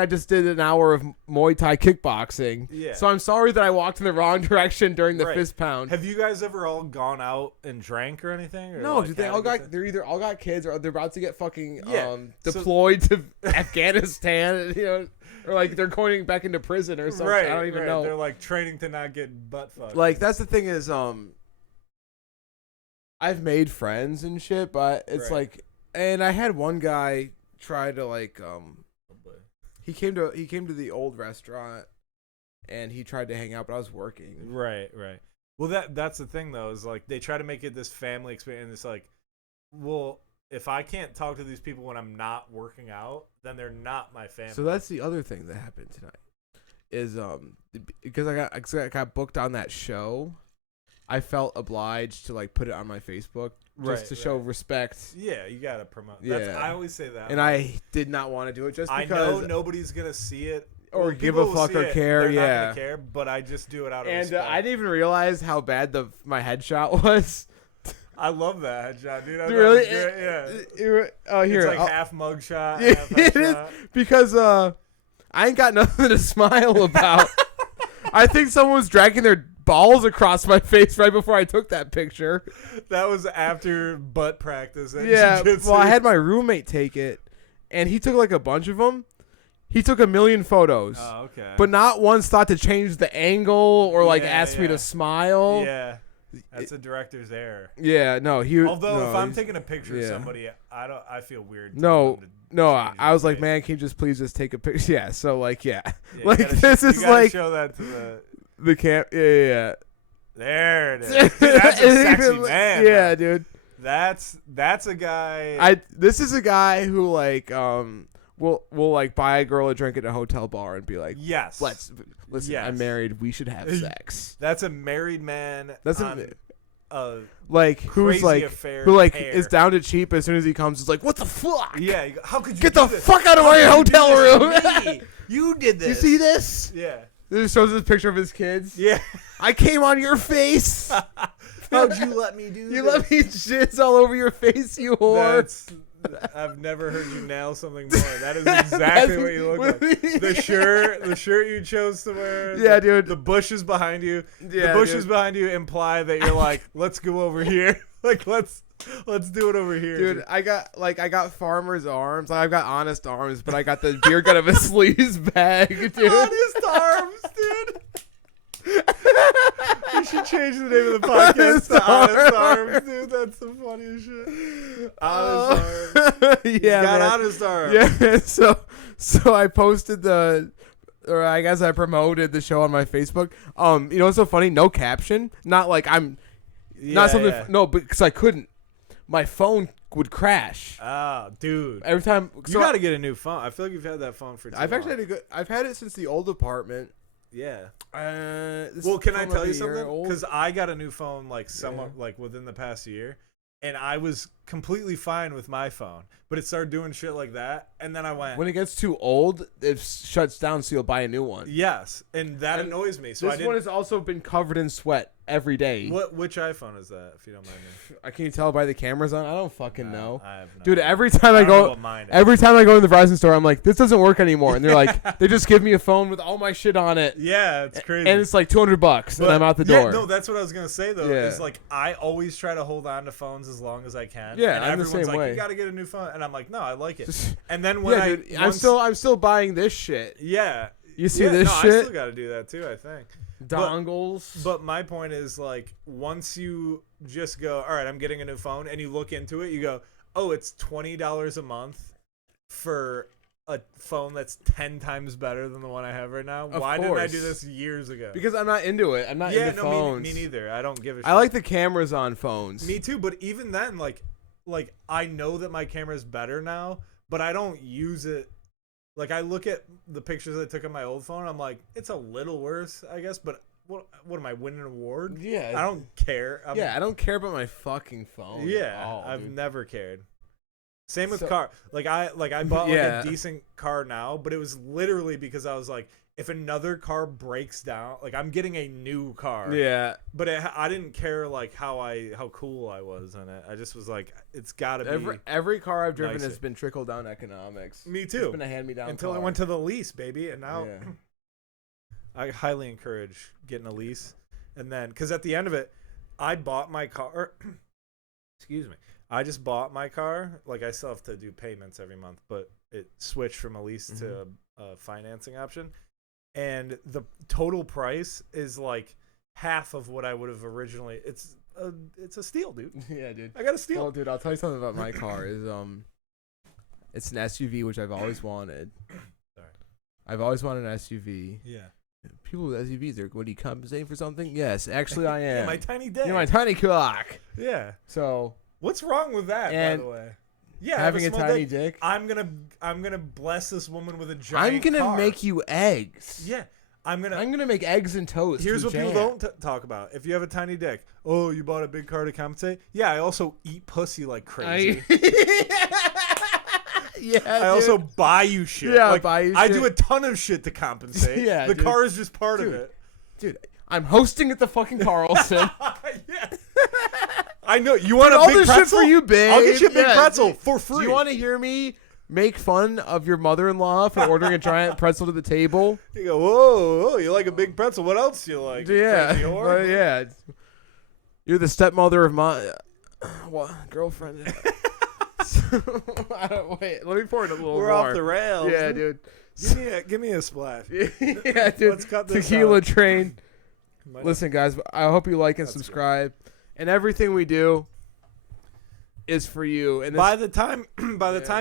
I just did an hour of Muay Thai kickboxing. Yeah. So I'm sorry that I walked in the wrong direction during the fist pound. Have you guys ever all gone out and drank or anything? Or No, like dude, they're either all got kids or they're about to get fucking deployed to Afghanistan, or like they're going back into prison or something. Right, I don't even know. They're like training to not get butt fucked. Like that's the thing is I've made friends and shit, but it's like, and I had one guy try to like he came to the old restaurant and he tried to hang out, but I was working. Right. Well, that's the thing though, is like they try to make it this family experience. And it's like, well, if I can't talk to these people when I'm not working out, then they're not my family. So that's the other thing that happened tonight is because I got booked on that show. I felt obliged to like put it on my Facebook just to show respect. Yeah, you gotta promote. Yeah. I always say that. And I did not want to do it just because I know nobody's gonna see it or give a fuck or care. They're yeah, not gonna care. But I just do it out of respect. I didn't even realize how bad my headshot was. I love that headshot, dude. Really? Yeah. Oh, here. It's like half mugshot, half headshot. It is because I ain't got nothing to smile about. I think someone was dragging their balls across my face right before I took that picture. That was after butt practice. Yeah, jiu-jitsu. well, I had my roommate take it, and he took like a bunch of them. He took 1 million photos. Oh, okay. But not once thought to change the angle or like ask me to smile. Yeah. That's a director's error. Yeah, no, Although if I'm taking a picture of somebody, I feel weird. I was like, man, can you just please just take a picture? Yeah, so like, like this is like show that to the camp. Yeah. There it is. Dude, that's a sexy man. Yeah, dude. That's a guy. This is a guy who like will like buy a girl a drink at a hotel bar and be like, yes, listen, I'm married. We should have sex. That's a married man. That's like who's like who like is down to cheap as soon as he comes. It's like, what the fuck? Yeah, how could you get the fuck out of my hotel room? You did this. You see this? Yeah. This shows this picture of his kids. Yeah. I came on your face. How'd you let me do this? You let me jizz all over your face, you whore. I've never heard you nail something more. That is exactly what you look like. The shirt you chose to wear. Yeah, dude. The bushes behind you. Yeah, the bushes behind you imply that you're like, let's go over here. Like, let's do it over here. Dude, I got farmer's arms. I've got honest arms, but I got the beer gun of a sleaze bag, dude. Honest arms, dude. You should change the name of the podcast to Honest Arms, dude. That's the funniest shit. Honest Arms. Yeah, got man. Honest Arms. Yeah, so I posted or I guess I promoted the show on my Facebook. You know what's so funny? No caption. Not like not something. Yeah. No, because I couldn't. My phone would crash. Oh, dude. Every time. You got to get a new phone. I feel like you've had that phone for too long. I've had it since the old apartment. Yeah. Well, can I tell you something? Because I got a new phone like like within the past year, and I was completely fine with my phone, but it started doing shit like that, and then I went. When it gets too old, it shuts down, so you'll buy a new one. Yes, and that annoys me. So this one has also been covered in sweat every day. Which iPhone is that, if you don't mind me? Can you tell by the cameras on? I don't fucking know. I have no Dude, idea. every time I go to the Verizon store, I'm like, this doesn't work anymore, and they're like, they just give me a phone with all my shit on it. Yeah, it's crazy. And it's like $200, and I'm out the door. Yeah, no, that's what I was gonna say though. Is like I always try to hold on to phones as long as I can. Yeah, and I'm everyone's the same like, way. you gotta get a new phone, and I'm like, no, I like it. And then when I'm still buying this shit. Yeah. You see this shit? I still gotta do that too, I think. Dongles. But my point is, like, once you just go, all right, I'm getting a new phone, and you look into it, you go, oh, it's $20 a month for a phone that's 10 times better than the one I have right now. Why didn't I do this years ago? Because I'm not into it. I'm not into phones. Me neither. I don't give a shit. I like the cameras on phones. Me too, but even then, like I know that my camera's better now, but I don't use it. Like, I look at the pictures I took on my old phone, I'm like, it's a little worse, I guess, but what am I, winning an award? Yeah. I don't care. I don't care about my fucking phone. Yeah, I've never cared. Same with car. Like I bought like a decent car now, but it was literally because I was like, if another car breaks down, like I'm getting a new car. Yeah. But I didn't care like how cool I was in it. I just was like, it's got to be. Every car I've driven has been trickle down economics. Me too. It's been a hand me down until car. I went to the lease, baby, and now I highly encourage getting a lease. And then, because at the end of it, I bought my car. Excuse me. I just bought my car. Like, I still have to do payments every month, but it switched from a lease to a financing option. And the total price is like half of what I would have originally. It's a steal, dude. Yeah, dude. I got a steal. Well, dude, I'll tell you something about my car. It's an SUV, which I've always wanted. Sorry. I've always wanted an SUV. Yeah. People with SUVs are, what, are you compensating for something? Yes, actually I am. Yeah, my tiny dick. You're my tiny cock. Yeah. So. What's wrong with that, by the way? Yeah, having a tiny dick. I'm gonna bless this woman with a giant. I'm gonna make you eggs. Yeah, I'm gonna make eggs and toast. Here's what with people jam. don't talk about. If you have a tiny dick, oh, you bought a big car to compensate. Yeah, I also eat pussy like crazy. Yeah, I dude. also buy you shit. Yeah, like, buy you I shit. do a ton of shit to compensate. Yeah, the dude. car is just part of it. Dude, I'm hosting at the fucking Carlson. Yeah. I know. You want Dude, a all big this pretzel? shit for you, babe. I'll get you a big Yeah, pretzel dude. for free. Do you want to hear me make fun of your mother-in-law for ordering a giant pretzel to the table? You go, whoa, you like a big pretzel. What else do you like? Yeah. Crazy whore? But yeah. You're the stepmother of my girlfriend. Wait, let me pour it a little We're more. off the rails. Yeah, dude. Give me a splash. Yeah, dude. Let's cut this Tequila out. train. Listen, guys, I hope you like and subscribe. And everything we do is for you. And by the time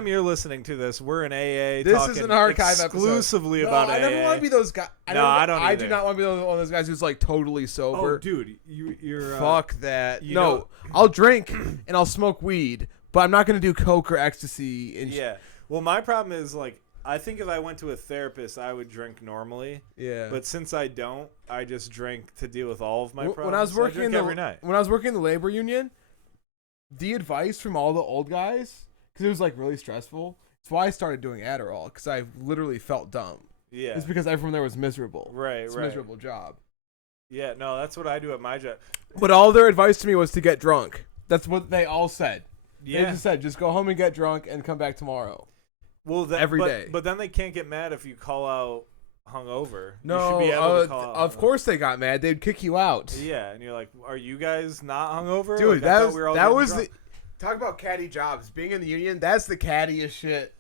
you're listening to this, we're in AA. This talking is an archive exclusively episode. about No, AA. I never want to be those guys. No, I don't I either. do not want to be one of those guys who's like totally sober. Oh, dude, you're Fuck that. you No, know- I'll drink and I'll smoke weed, but I'm not gonna do coke or ecstasy. And yeah. Well, my problem is like I think if I went to a therapist, I would drink normally. yeah. But since I don't, I just drink to deal with all of my problems. When I was working drink every night. when I was working in the labor union, the advice from all the old guys, because it was like really stressful. That's why I started doing Adderall, because I literally felt dumb. Yeah. It's because everyone there was miserable. Right, It's a right. miserable job. Yeah, no, that's what I do at my job. But all their advice to me was to get drunk. That's what they all said. Yeah. They just said, just go home and get drunk and come back tomorrow. Well, every day. But then they can't get mad if you call out hungover. No, you should be able to call out of hungover. course they got mad. They'd kick you out. Yeah, and you're like, are you guys not hungover? Dude, Like, I that thought we were all that getting was drunk. the talk about catty jobs. Being in the union, that's the cattiest shit.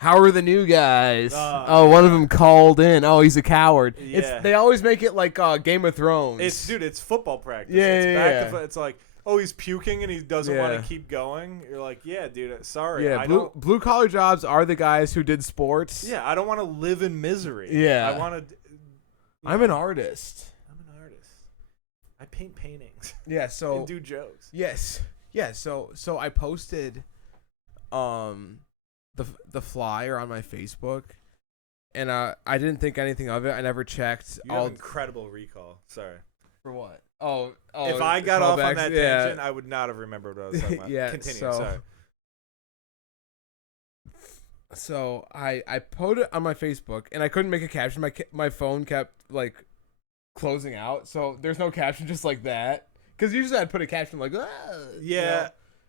How are the new guys? One of them called in. Oh, he's a coward. Yeah. They always make it like Game of Thrones. It's football practice. Yeah, it's yeah, back to it's like, oh, he's puking and he doesn't want Yeah. to keep going. You're like, yeah, dude, sorry. yeah, I don't. blue collar jobs are the guys who did sports. Yeah, I don't want to live in misery. Yeah. I want to. I'm an artist. I'm an artist. I paint paintings Yeah, so and do jokes. yes, yeah. So I posted, the flyer on my Facebook, and I didn't think anything of it. I never checked. You have incredible recall. Sorry. For what? Oh, If I got off on callbacks, that yeah. tangent, I would not have remembered what I was talking about. Yeah, Continue. so- Sorry. So I put it on my Facebook, and I couldn't make a caption. My phone kept like closing out, so there's no caption just like that. Because usually I'd put a caption like, ah, Yeah. you know.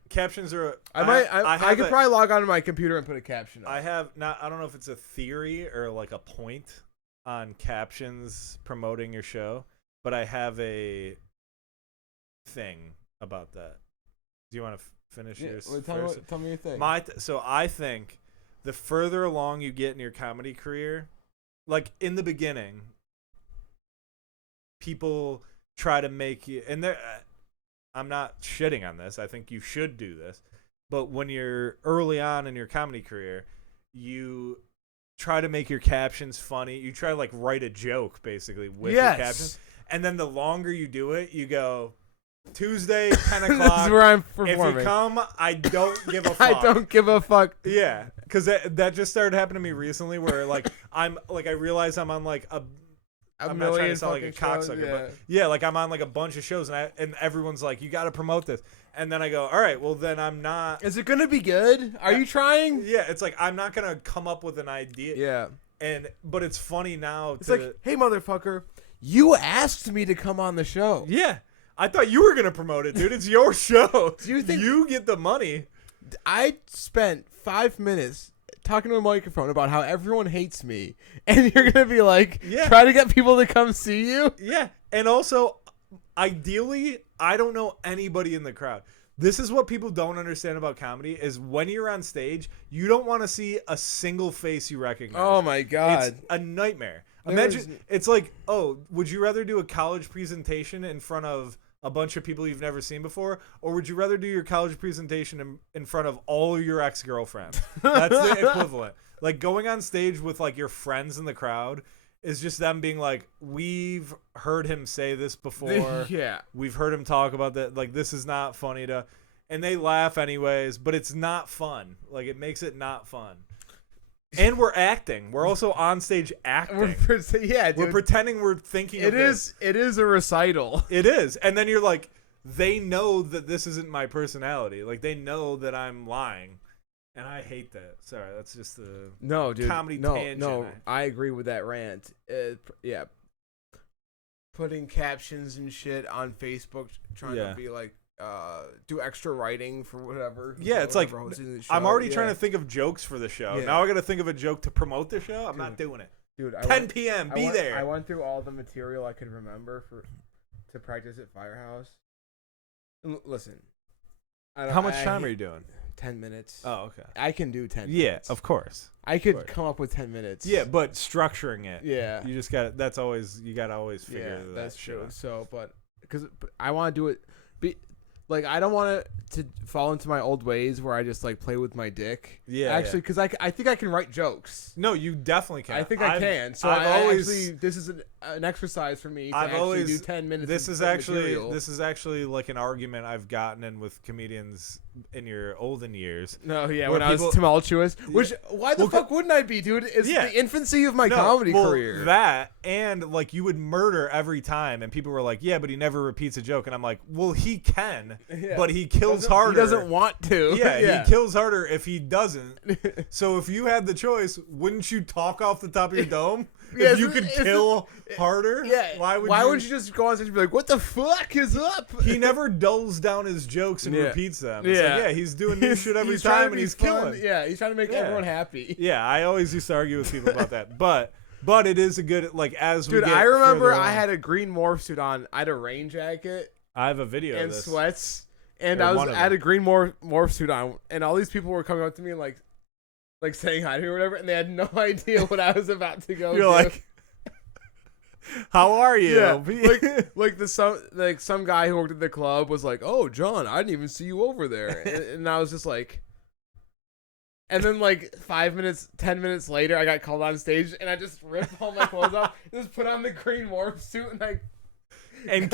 Captions are. I could probably log onto my computer and put a caption up. I have not. I don't know if it's a theory or like a point on captions promoting your show, but I have a thing about that. Do you want to finish yours well, first? tell me your thing. So I think the further along you get in your comedy career, like in the beginning, people try to make you, and I'm not shitting on this. I think you should do this. But when you're early on in your comedy career, you try to make your captions funny. You try to like write a joke basically with your captions. And then the longer you do it, you go, Tuesday, 10 o'clock. This is where I'm If performing. you come, I don't give a fuck. I don't give a fuck. Yeah, because that just started happening to me recently where like I realize I'm on like I'm not trying to sound like a cocksucker, but yeah, like I'm on like a bunch of shows and everyone's like, you got to promote this. And then I go, all right, well then I'm not. Is it going to be good? Are you trying? Yeah, it's like I'm not going to come up with an idea. Yeah. But it's funny now. It's like, hey, motherfucker, you asked me to come on the show. Yeah. I thought you were going to promote it, dude. It's your show. Do you think you get the money? I spent 5 minutes talking to a microphone about how everyone hates me, and you're gonna be like, try to get people to come see you? Yeah. And also, ideally, I don't know anybody in the crowd. This is what people don't understand about comedy is when you're on stage, you don't want to see a single face you recognize. Oh my God. It's a nightmare. Imagine, it's like, oh, would you rather do a college presentation in front of a bunch of people you've never seen before, or would you rather do your college presentation in front of all of your ex-girlfriends? That's the equivalent. Like going on stage with like your friends in the crowd is just them being like, we've heard him say this before. Yeah. We've heard him talk about that. Like, this is not funny and they laugh anyways, but it's not fun. Like, it makes it not fun. And we're acting. We're also on stage acting. Yeah, dude. We're pretending we're thinking of this. It is a recital. It is. And then you're like, they know that this isn't my personality. Like, they know that I'm lying. And I hate that. Sorry, that's just the comedy tangent. No, I agree with that rant. Yeah. Putting captions and shit on Facebook, trying to be like, do extra writing for whatever. Yeah, it's like, I'm already trying to think of jokes for the show. Yeah. Now I got to think of a joke to promote the show. I'm not doing it. Dude, 10 p.m. Be there. I went through all the material I could remember to practice at Firehouse. Listen, how much time are you doing? 10 minutes. Oh, okay. I can do 10 minutes. minutes. Yeah, of course. I could come up with 10 minutes. Yeah, but structuring it. Yeah. You just got to, you got to always figure that that's shit true. out. So, but I want to do it. Like, I don't want to fall into my old ways where I just, like, play with my dick. Yeah. Actually, because I think I can write jokes. No, you definitely can. I think I can. So this is an exercise for me to do 10 minutes. This is actually like an argument I've gotten in with comedians in your olden years. No, yeah, when I was tumultuous. Which, why the fuck wouldn't I be, dude? It's the infancy of my comedy career. That, and, like, you would murder every time, and people were like, yeah, but he never repeats a joke. And I'm like, well, he can, but he kills harder. He doesn't want to. Yeah, he kills harder if he doesn't. So if you had the choice, wouldn't you talk off the top of your dome? If you could kill harder, why would you just go on stage and be like, what the fuck is up? He never dulls down his jokes and repeats them. It's like, he's doing new shit every time and he's killing. Yeah, he's trying to make everyone happy. Yeah, I always used to argue with people about that. But it is a good, like, as we get I remember I had a green morph suit on. I had a rain jacket. I have a video and of this. Sweats. And I had a green morph suit on. And all these people were coming up to me and, like saying hi to me or whatever, and they had no idea what I was about to go. You're like, how are you? Yeah, like some guy who worked at the club was like, "Oh, John, I didn't even see you over there," and I was just like, and then like 5 minutes, 10 minutes later, I got called on stage, and I just ripped all my clothes off, just put on the green morph suit, and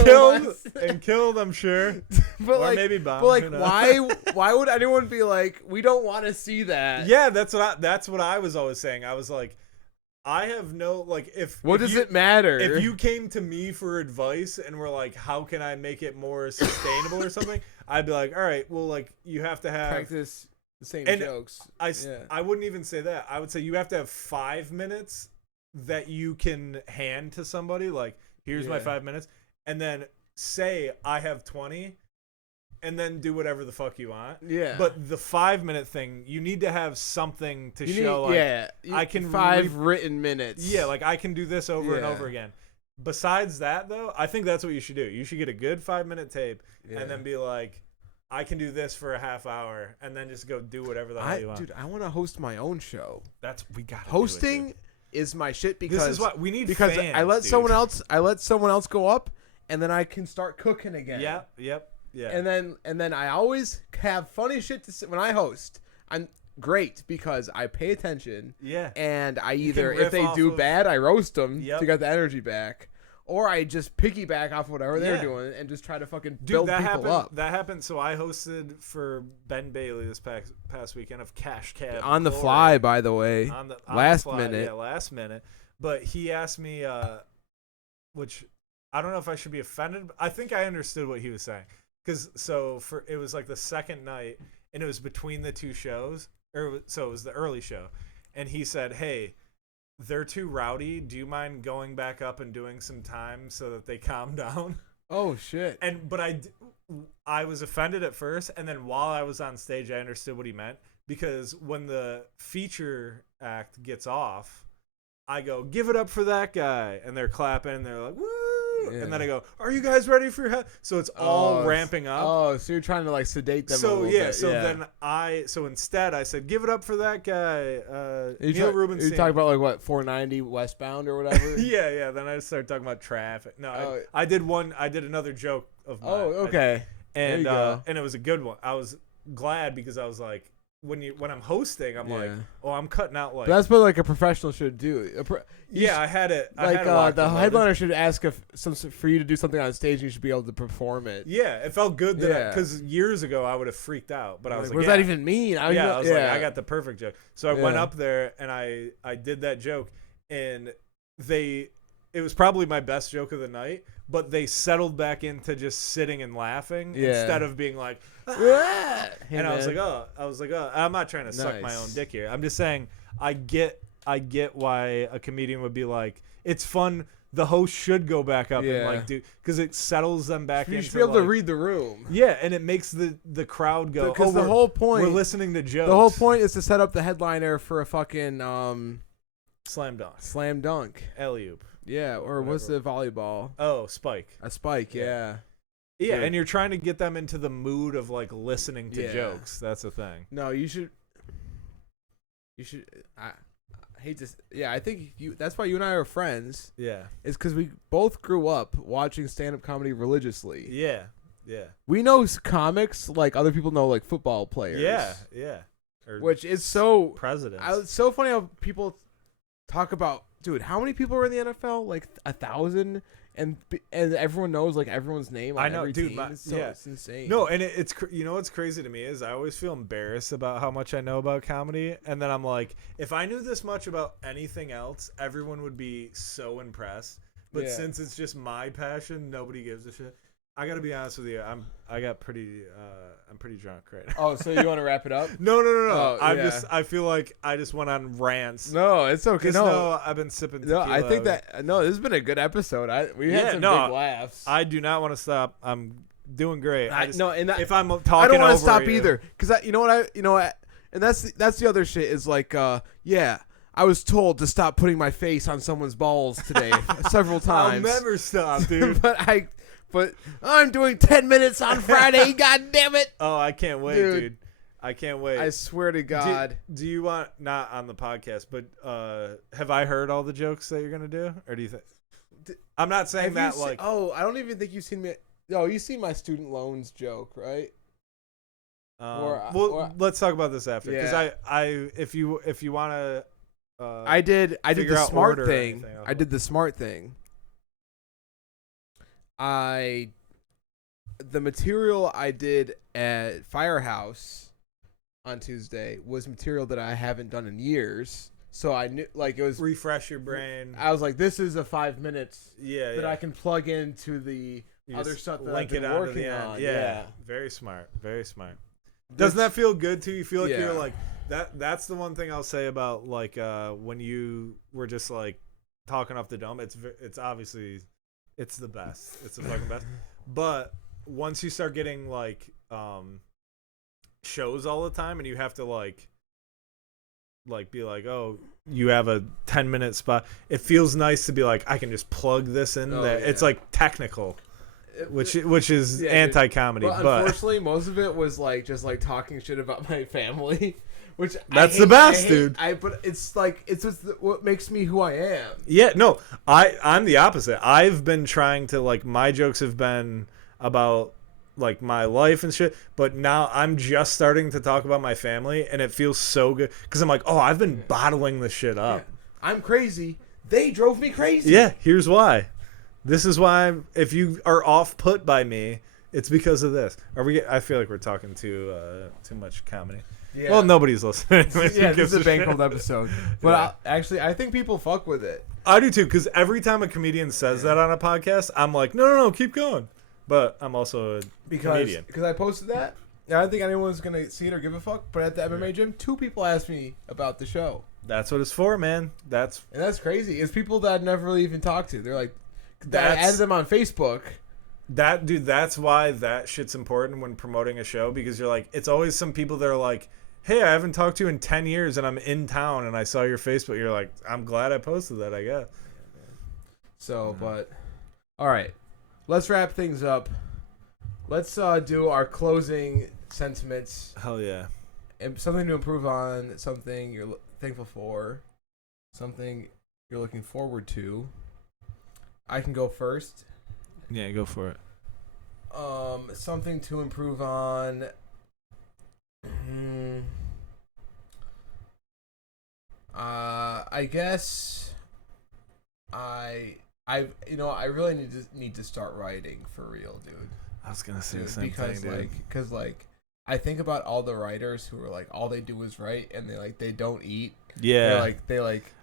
killed, I'm sure. But or maybe bombed. But like, why would anyone be like, we don't want to see that? Yeah, that's what I was always saying. I was like, I have no, like, what does it matter? If you came to me for advice and were like, how can I make it more sustainable or something? I'd be like, all right, well, like, you have to have practice the same jokes. I wouldn't even say that. I would say you have to have 5 minutes that you can hand to somebody. Like, here's my 5 minutes. And then say I have 20, and then do whatever the fuck you want. Yeah. But the 5 minute thing, you need to have something to show. I can 5 written minutes. Yeah, like I can do this over and over again. Besides that, though, I think that's what you should do. You should get a good 5 minute tape, and then be like, I can do this for a half hour, and then just go do whatever the hell you want. Dude, I want to host my own show. We got hosting is my shit because this is what we need. Because fans, I let someone else go up. And then I can start cooking again. Yep. And then I always have funny shit to say when I host. I'm great because I pay attention. Yeah. And I either, if they do bad, I roast them to get the energy back, or I just piggyback off whatever they're doing and just try to fucking build people up. That happened. So I hosted for Ben Bailey this past weekend of Cash Cab on the fly, by the way. Last minute. Yeah, last minute. But he asked me, which. I don't know if I should be offended. But I think I understood what he was saying. Because it was like the second night, and it was between the two shows. So it was the early show. And he said, hey, they're too rowdy. Do you mind going back up and doing some time so that they calm down? Oh, shit. But I was offended at first. And then while I was on stage, I understood what he meant. Because when the feature act gets off, I go, give it up for that guy. And they're clapping, and they're like, woo. Yeah. And then I go, are you guys ready for your So it's all ramping up. Oh, so you're trying to like sedate them a little bit. So instead I said, give it up for that guy. Neil Rubenstein. You talking about like what, 490 westbound or whatever? yeah. Then I started talking about traffic. No, I did another joke of mine. Oh, okay. And it was a good one. I was glad because I was like, when I'm hosting, I'm like, oh, I'm cutting out like. But that's what like a professional should do. I had it. The headliner should ask if for you to do something on stage, and you should be able to perform it. Yeah, it felt good because years ago I would have freaked out, but I was like, what does that even mean? I was like, I got the perfect joke. So I went up there and I did that joke, and it was probably my best joke of the night, but they settled back into just sitting and laughing instead of being like, Hey, and I was like, oh, I'm not trying to suck my own dick here. I'm just saying I get why a comedian would be like, it's fun. The host should go back up and like do, because it settles them back into. You should be able to read the room. Yeah, and it makes the crowd go. Because the whole point, we're listening to jokes. The whole point is to set up the headliner for a fucking slam dunk, alley-oop. Yeah, or what's the volleyball? Oh, spike. A spike, yeah. Yeah, and you're trying to get them into the mood of like listening to jokes. That's the thing. No, you should. I hate this. Yeah, I think that's why you and I are friends. Yeah, is because we both grew up watching stand-up comedy religiously. Yeah. We know comics like other people know like football players. Yeah. Which is so presidents. It's so funny how people talk about. Dude, how many people are in the NFL? Like 1,000, and everyone knows like everyone's name on every team. It's insane. No, and it's what's crazy to me is I always feel embarrassed about how much I know about comedy, and then I'm like, if I knew this much about anything else, everyone would be so impressed. But since it's just my passion, nobody gives a shit. I gotta be honest with you. I'm pretty drunk right now. Oh, so you want to wrap it up? No. Oh, I feel like I just went on rants. No, it's okay. No, I've been sipping tequila. No, I think this has been a good episode. We had some big laughs. I do not want to stop. I'm doing great. If I'm talking, I don't want to stop you. either. Because you know what, and that's the other shit is like, I was told to stop putting my face on someone's balls today several times. I'll never stop, dude. But I'm doing 10 minutes on Friday. God damn it! Oh, I can't wait, dude. I can't wait. I swear to God. Do you want, not on the podcast, but have I heard all the jokes that you're gonna do, or do you think? I'm not saying that like. I don't even think you've seen me. No, you've seen my student loans joke, right? Let's talk about this after, because if you want to. I did the smart thing. I did the smart thing. The material I did at Firehouse on Tuesday was material that I haven't done in years. So I knew, like, it was refresh your brain. I was like, this is a 5 minutes that I can plug into the other stuff that I've been working on. Yeah. Very smart. Very smart. Doesn't that feel good too? You feel like you're like that. That's the one thing I'll say about like when you were just like talking off the dome. It's obviously it's the best. It's the fucking best. But once you start getting like shows all the time, and you have to like be like, oh, you have a 10-minute spot. It feels nice to be like, I can just plug this in there. Yeah. It's like technical. Which is anti-comedy, but unfortunately most of it was like just like talking shit about my family, which that's the best, dude. But it's like it's just what makes me who I am. Yeah, no, I'm the opposite. I've been trying to like my jokes have been about like my life and shit, but now I'm just starting to talk about my family, and it feels so good because I'm like, oh, I've been bottling this shit up. Yeah. I'm crazy. They drove me crazy. Yeah, here's why. This is why, if you are off-put by me, it's because of this. I feel like we're talking too much comedy. Yeah. Well, nobody's listening. Yeah, this is a bankrolled episode. But I think people fuck with it. I do too, because every time a comedian says that on a podcast, I'm like, no, keep going. But I'm also a comedian. Because I posted that, and I don't think anyone's going to see it or give a fuck. But at the MMA gym, 2 people asked me about the show. That's what it's for, man. And that's crazy. It's people that I'd never really even talked to. They're like, I added them on Facebook. That's why that shit's important when promoting a show, because you're like, it's always some people that are like, hey, I haven't talked to you in 10 years and I'm in town and I saw your Facebook. You're like, I'm glad I posted that, I guess. So, but all right, let's wrap things up. Let's do our closing sentiments. Hell yeah. And something to improve on, something you're thankful for, something you're looking forward to. I can go first. Yeah, go for it. Something to improve on. I guess I really need to start writing for real, dude. I was gonna say the same thing, dude. Because I think about all the writers who are like all they do is write and they don't eat. Yeah.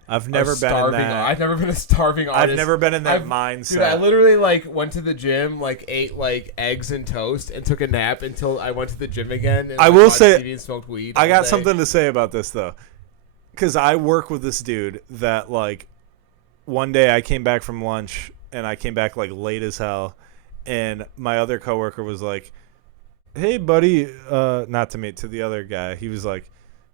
I've never been in that. I've never been a starving artist. I've never been in that mindset. Dude, I literally went to the gym, ate eggs and toast, and took a nap until I went to the gym again. And I will say, TV and smoked weed. I got something to say about this though, because I work with this dude that one day I came back from lunch and I came back late as hell, and my other coworker was like, "Hey, buddy," not to me, to the other guy. He was like,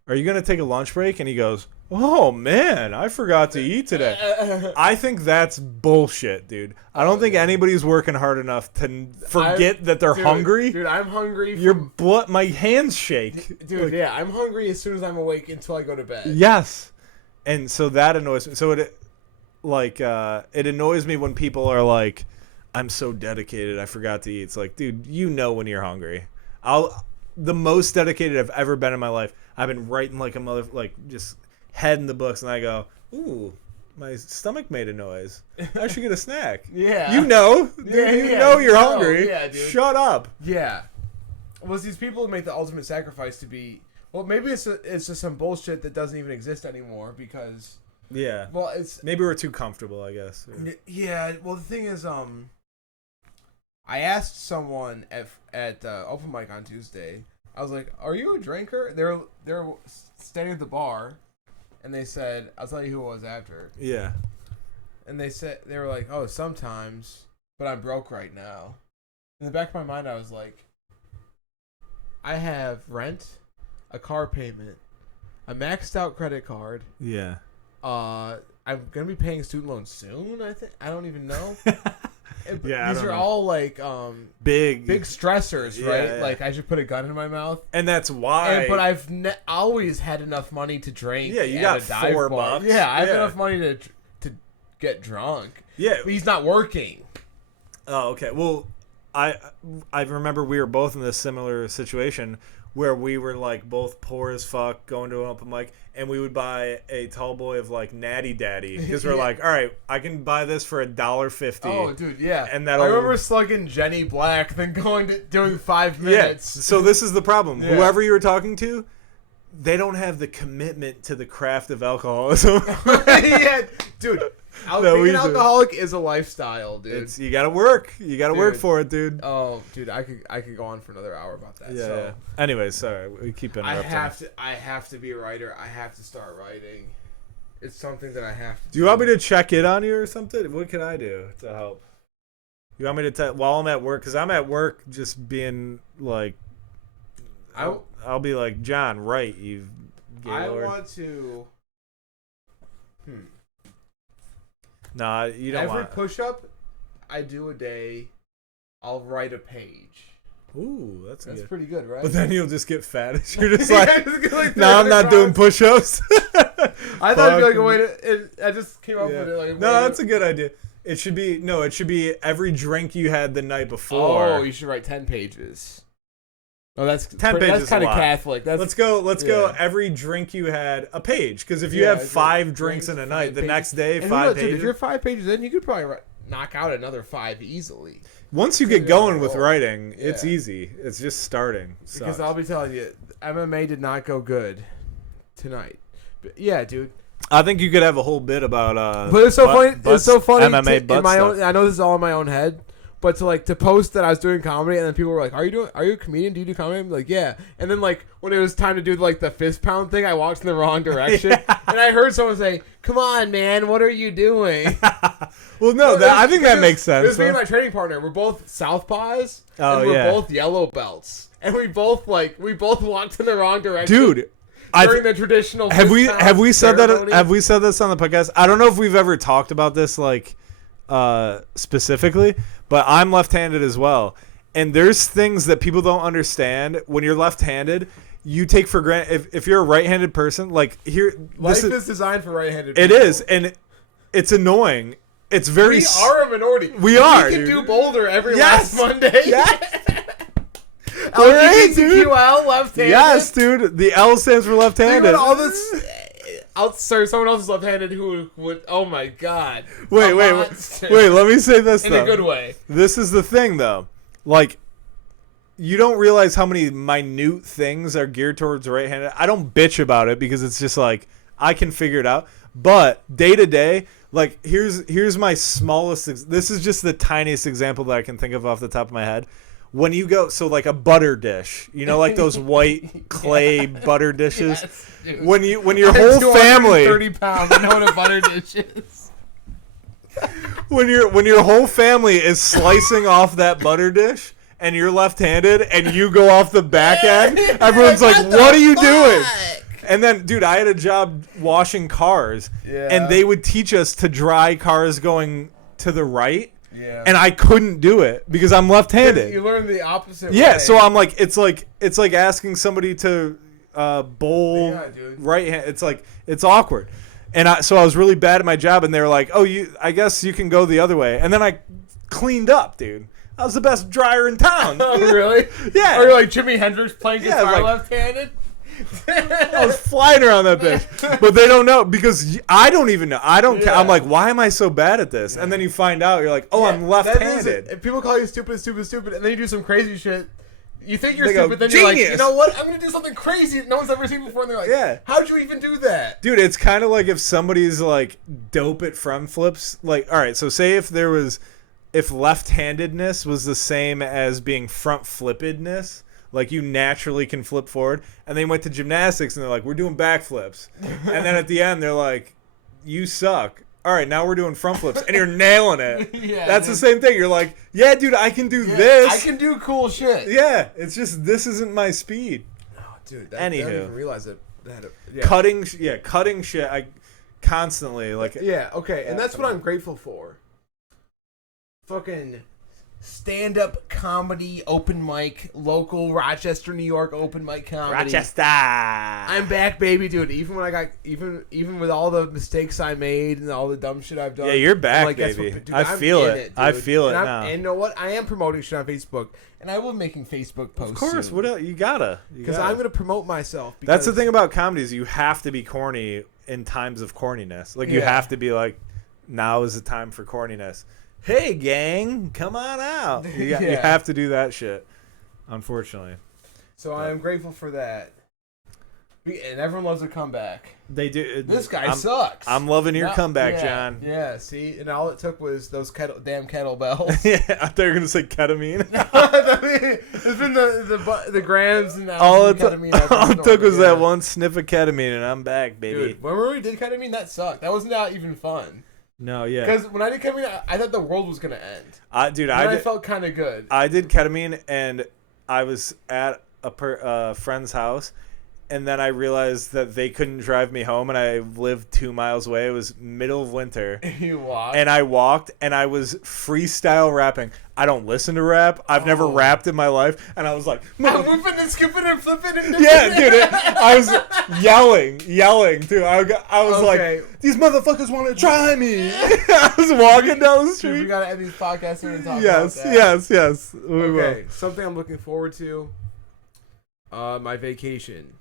"Are you gonna take a lunch break?" And he goes, "Oh man, I forgot to eat today." I think that's bullshit, dude. I don't think anybody's working hard enough to forget that they're hungry. Dude, I'm hungry. My hands shake. Dude, yeah, I'm hungry as soon as I'm awake until I go to bed. Yes, and so that annoys me. So it annoys me when people are like, "I'm so dedicated, I forgot to eat." It's like, dude, when you're hungry. The most dedicated I've ever been in my life. I've been writing like a mother, just head in the books, and I go, "Ooh, my stomach made a noise. I should get a snack." Yeah. Dude, you're hungry. Yeah, dude. Shut up. Yeah. Well, these people who make the ultimate sacrifice to be... Well, maybe it's just some bullshit that doesn't even exist anymore because... Yeah. Well, it's... Maybe we're too comfortable, I guess. Yeah, well, the thing is, I asked someone at open mic on Tuesday. I was like, "Are you a drinker?" They're standing at the bar, and they said, "I'll tell you who it was after." Yeah. And they were like, "Oh, sometimes, but I'm broke right now." In the back of my mind, I was like, I have rent, a car payment, a maxed out credit card. Yeah. I'm gonna be paying student loans soon. I think I don't even know. Yeah, these are all big stressors, right? Yeah. I should put a gun in my mouth, and that's why. But I've always had enough money to drink. Yeah, you got $4. Yeah, I have enough money to get drunk. Yeah, but he's not working. Oh, okay. Well, I remember we were both in this similar situation where we were both poor as fuck, going to an open mic, and we would buy a tall boy of Natty Daddy because we're all right, I can buy this for $1.50. Oh, dude, yeah. And I remember slugging Jenny Black, then doing 5 minutes. Yeah. So this is the problem. Yeah. Whoever you were talking to, they don't have the commitment to the craft of alcoholism. Yeah, dude. Being an alcoholic is a lifestyle, dude. You gotta work. You gotta work for it, dude. Oh, dude, I could go on for another hour about that. Yeah. So. Yeah. Anyway, sorry, we keep interrupting. I have to be a writer. I have to start writing. It's something that I have to do. Do you want me to check in on you or something? What can I do to help? You want me to while I'm at work? Because I'm at work just being I'll be like, "John, write, you Gaylord." I want to... Nah, you don't want... Every push-up I do a day, I'll write a page. Ooh, that's good. Pretty good, right? But then you'll just get fat. You're just no, I'm not doing push-ups. I thought it'd be a way to... I just came up with it. No, that's a good idea. It should be every drink you had the night before. Oh, you should write 10 pages. Oh, that's 10 pages. That's kind of Catholic. Let's go. Every drink you had a page, because if you have 5 drinks in a night, the next day 5 pages. Dude, if you're 5 pages in, you could probably knock out another 5 easily. Once you get going with writing, it's easy. It's just starting. Because I'll be telling you, MMA did not go good tonight. But yeah, dude. I think you could have a whole bit about. But it's so funny. It's so funny. MMA butt in my stuff. own. I know this is all in my own head. But to post that I was doing comedy, and then people were like, "Are you a comedian? Do you do comedy?" I'm like, "Yeah." And then when it was time to do the fist pound thing, I walked in the wrong direction, and I heard someone say, "Come on, man, what are you doing?" Well, no, I think that makes sense. It was me and my training partner. We're both southpaws, and we're both yellow belts, and we both walked in the wrong direction, dude. During the traditional have we said ceremony. that? Have we said this on the podcast? I don't know if we've ever talked about this specifically. But I'm left-handed as well. And there's things that people don't understand. When you're left-handed, you take for granted. If you're a right-handed person, life is designed for right-handed people. It is. And it's annoying. It's very... We are a minority. We are, We can dude. do Boulder every last Monday. Yes. LGBTQL, left-handed. Yes, dude. The L stands for left-handed. All this... someone else is left-handed who would. Oh my god. Wait. Let me say this in though. a good way. This is the thing though. Like, you don't realize how many minute things are geared towards right-handed. I don't bitch about it because it's just like I can figure it out. But day to day, like here's my smallest. This is just the tiniest example that I can think of off the top of my head. When you go, so like a butter dish, you know, like those white clay butter dishes. Yes, dude. When your whole family 30 pounds, I know what a butter dish is. when your whole family is slicing off that butter dish and you're left-handed and you go off the back end, everyone's like, "What are you doing?" And then, dude, I had a job washing cars, and they would teach us to dry cars going to the right. Yeah. And I couldn't do it because I'm left-handed. You learn the opposite way. way. So I'm like, it's like asking somebody to bowl right hand. It's like, it's awkward. And so I was really bad at my job, and they were like, "Oh, I guess you can go the other way." And then I cleaned up, dude. I was the best dryer in town. Oh, really? Yeah. Or you're like Jimi Hendrix playing guitar like, left-handed? I was flying around that bitch. But they don't know because I don't even know. I don't care. I'm like, why am I so bad at this? And then you find out, you're like, oh, I'm left-handed. If people call you stupid, and then you do some crazy shit, you think you're they stupid, go, then you're "Genius." like, you know what? I'm going to do something crazy that no one's ever seen before. And they're like, how'd you even do that? Dude, it's kind of like if somebody's like dope at front flips. Like, all right, so say if left-handedness was the same as being front flippedness, like you naturally can flip forward, and they went to gymnastics and they're like, we're doing backflips, and then at the end they're like, you suck. All right, now we're doing front flips, and you're nailing it. That's the same thing. You're like, yeah, dude, I can do this. I can do cool shit. Yeah, it's just this isn't my speed. Oh, dude, Anywho, I didn't even realize it. Cutting shit. I constantly like. Yeah, okay, and that's what I'm grateful for. Fucking stand-up comedy open mic, local Rochester, New York open mic comedy. Rochester. I'm back, baby, dude. Even when I got even with all the mistakes I made and all the dumb shit I've done. Yeah, you're back, like, baby. Dude, I feel it. I feel it now. And you know what? I am promoting shit on Facebook, and I will be making Facebook posts. Of course, soon. what else? You gotta. Because I'm gonna promote myself. That's the thing about comedy is you have to be corny in times of corniness. Like you have to be like, now is the time for corniness. Hey, gang, come on out. You have to do that shit, unfortunately. So I am grateful for that. And everyone loves a comeback. They do. This guy sucks. I'm loving your comeback, John. Yeah, see? And all it took was those damn kettlebells. Yeah, I thought you were going to say ketamine. It's been the grams and all ketamine. All it took was that one sniff of ketamine, and I'm back, baby. Dude, when we did ketamine, that sucked. That wasn't even fun. No, yeah. Because when I did ketamine, I thought the world was going to end. I felt kind of good. I did ketamine, and I was at a friend's house, and then I realized that they couldn't drive me home, and I lived 2 miles away. It was middle of winter. You walked? And I walked, and I was freestyle rapping. I don't listen to rap. I've never rapped in my life. And I was like... I'm moving and skipping and flipping and... Yeah, dude. I was yelling, too. I was like, these motherfuckers want to try me. I was walking down the street. We got to end these podcasts and talk about that. Yes. We will. Something I'm looking forward to. My vacation.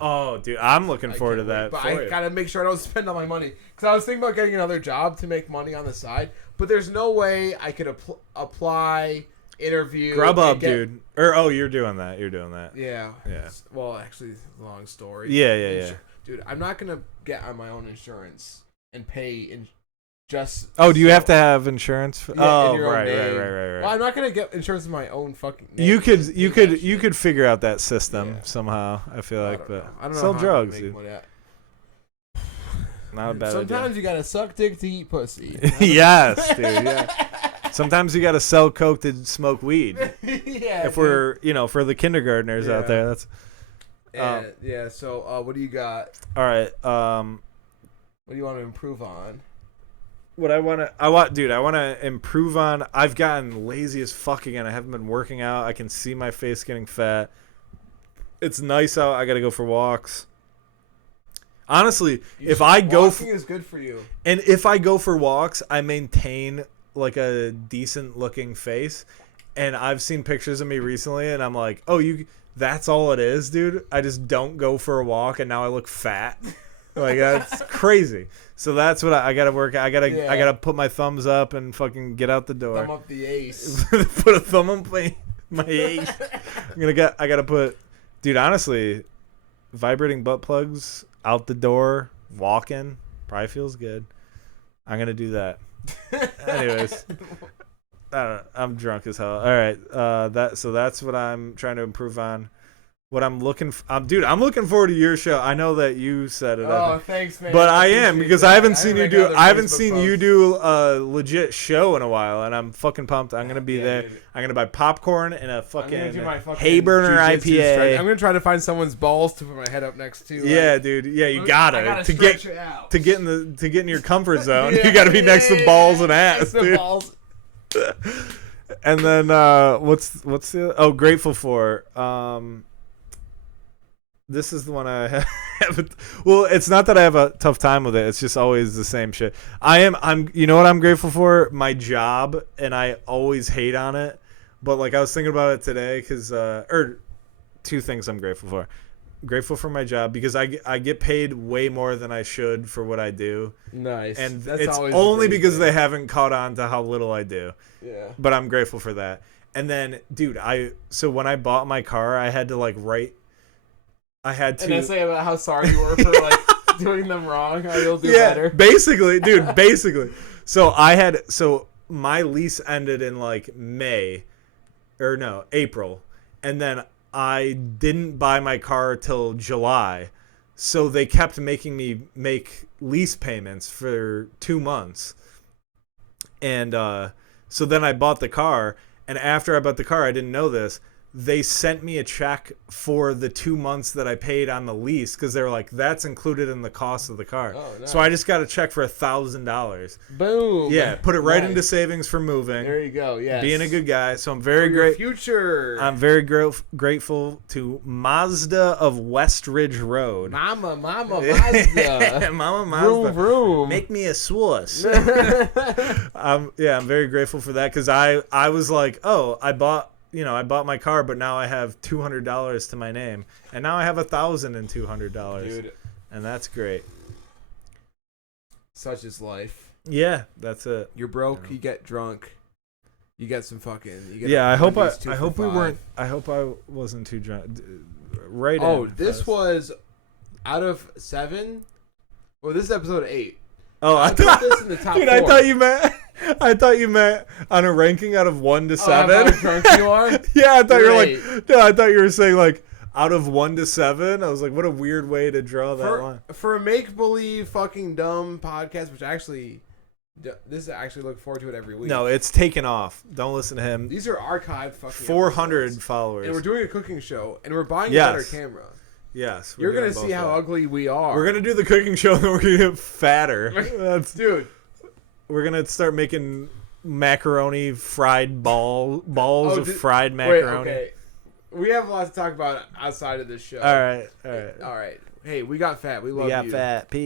Oh, dude, I'm looking forward to that. But I gotta make sure I don't spend all my money because I was thinking about getting another job to make money on the side. But there's no way I could apply, interview. Grubhub, dude. You're doing that. You're doing that. Yeah. Yeah. Well, actually, long story. Yeah. Dude, I'm not gonna get on my own insurance and pay just. Oh, do you have to have insurance? Right. Well, I'm not gonna get insurance in my own fucking name. You could figure out that system somehow. I feel like, but I don't know sell how drugs, to make dude. money. Not a bad Sometimes idea. you gotta suck dick to eat pussy. Yes, dude. Yeah. Sometimes you gotta sell coke to smoke weed. Yeah. If we're for the kindergartners out there, that's. So what do you got? All right. What do you want to improve on? What I want to improve on. I've gotten lazy as fuck again. I haven't been working out. I can see my face getting fat. It's nice out. I got to go for walks. Honestly, walking is good for you. And if I go for walks, I maintain like a decent looking face. And I've seen pictures of me recently, and I'm like, oh, that's all it is, dude. I just don't go for a walk, and now I look fat. Like that's crazy. So that's what I gotta work. I gotta put my thumbs up and fucking get out the door. Thumb up the ace. Put a thumb on my ace. I gotta put, dude. Honestly, vibrating butt plugs out the door, walking probably feels good. I'm gonna do that. Anyways, I don't know. I'm drunk as hell. All right, that's what I'm trying to improve on. What I'm looking, dude. I'm looking forward to your show. I know that you said it. Oh, thanks, man. But I am because I haven't seen you do. I haven't seen you do a legit show in a while, and I'm fucking pumped. I'm gonna be there. Dude. I'm gonna buy popcorn and a fucking Hayburner IPA. I'm gonna try to find someone's balls to put my head up next to. Yeah, dude. Yeah, you gotta to get in your comfort zone. Yeah, you gotta be next to balls and ass, dude. Balls. And then what's the grateful for? This is the one I have. Well, it's not that I have a tough time with it. It's just always the same shit. I'm. You know what I'm grateful for? My job, and I always hate on it. But like I was thinking about it today, because or two things I'm grateful for. Grateful for my job because I get paid way more than I should for what I do. Nice. And that's it's always only because they haven't caught on to how little I do. Yeah. But I'm grateful for that. And then, dude, so when I bought my car, I had to like write. And then say about how sorry you were for like doing them wrong, how you'll do better. Basically, dude, basically. So my lease ended in like April. And then I didn't buy my car till July. So they kept making me make lease payments for 2 months. And so then I bought the car, and after I bought the car, I didn't know this. They sent me a check for the 2 months that I paid on the lease because they were like, that's included in the cost of the car. Oh, nice. So I just got a check for $1,000. Boom. Yeah, put it right into savings for moving. There you go. Yeah, being a good guy. So I'm very grateful. Future. I'm very grateful to Mazda of West Ridge Road. Mama Mazda. Mama Mazda. Vroom, vroom. Make me a Swiss. I'm very grateful for that because I was like, oh, I bought my car, but now I have $200 to my name, and now I have $1,200. Dude, and that's great. Such is life. Yeah, that's it. You're broke. You get drunk. You get some fucking. I hope I wasn't too drunk. Right. Oh, this was out of 7. Well, this is episode 8. Oh, I put this in the top 4. I thought you meant on a ranking out of 1 to 7. How drunk you are? Yeah, I thought you were like. No, I thought you were saying like out of 1 to 7. I was like, what a weird way to draw that line. For a make believe fucking dumb podcast, which actually, this is actually look forward to it every week. No, it's taken off. Don't listen to him. These are archived fucking 400 episodes. Followers, and we're doing a cooking show, and we're buying a better camera. Yes, you're gonna see how ugly we are. We're gonna do the cooking show, and then we're gonna get fatter. Dude. We're gonna start making macaroni fried balls of fried macaroni. Wait, okay. We have a lot to talk about outside of this show. All right. Hey, we got fat. We love you. We got fat. Peace.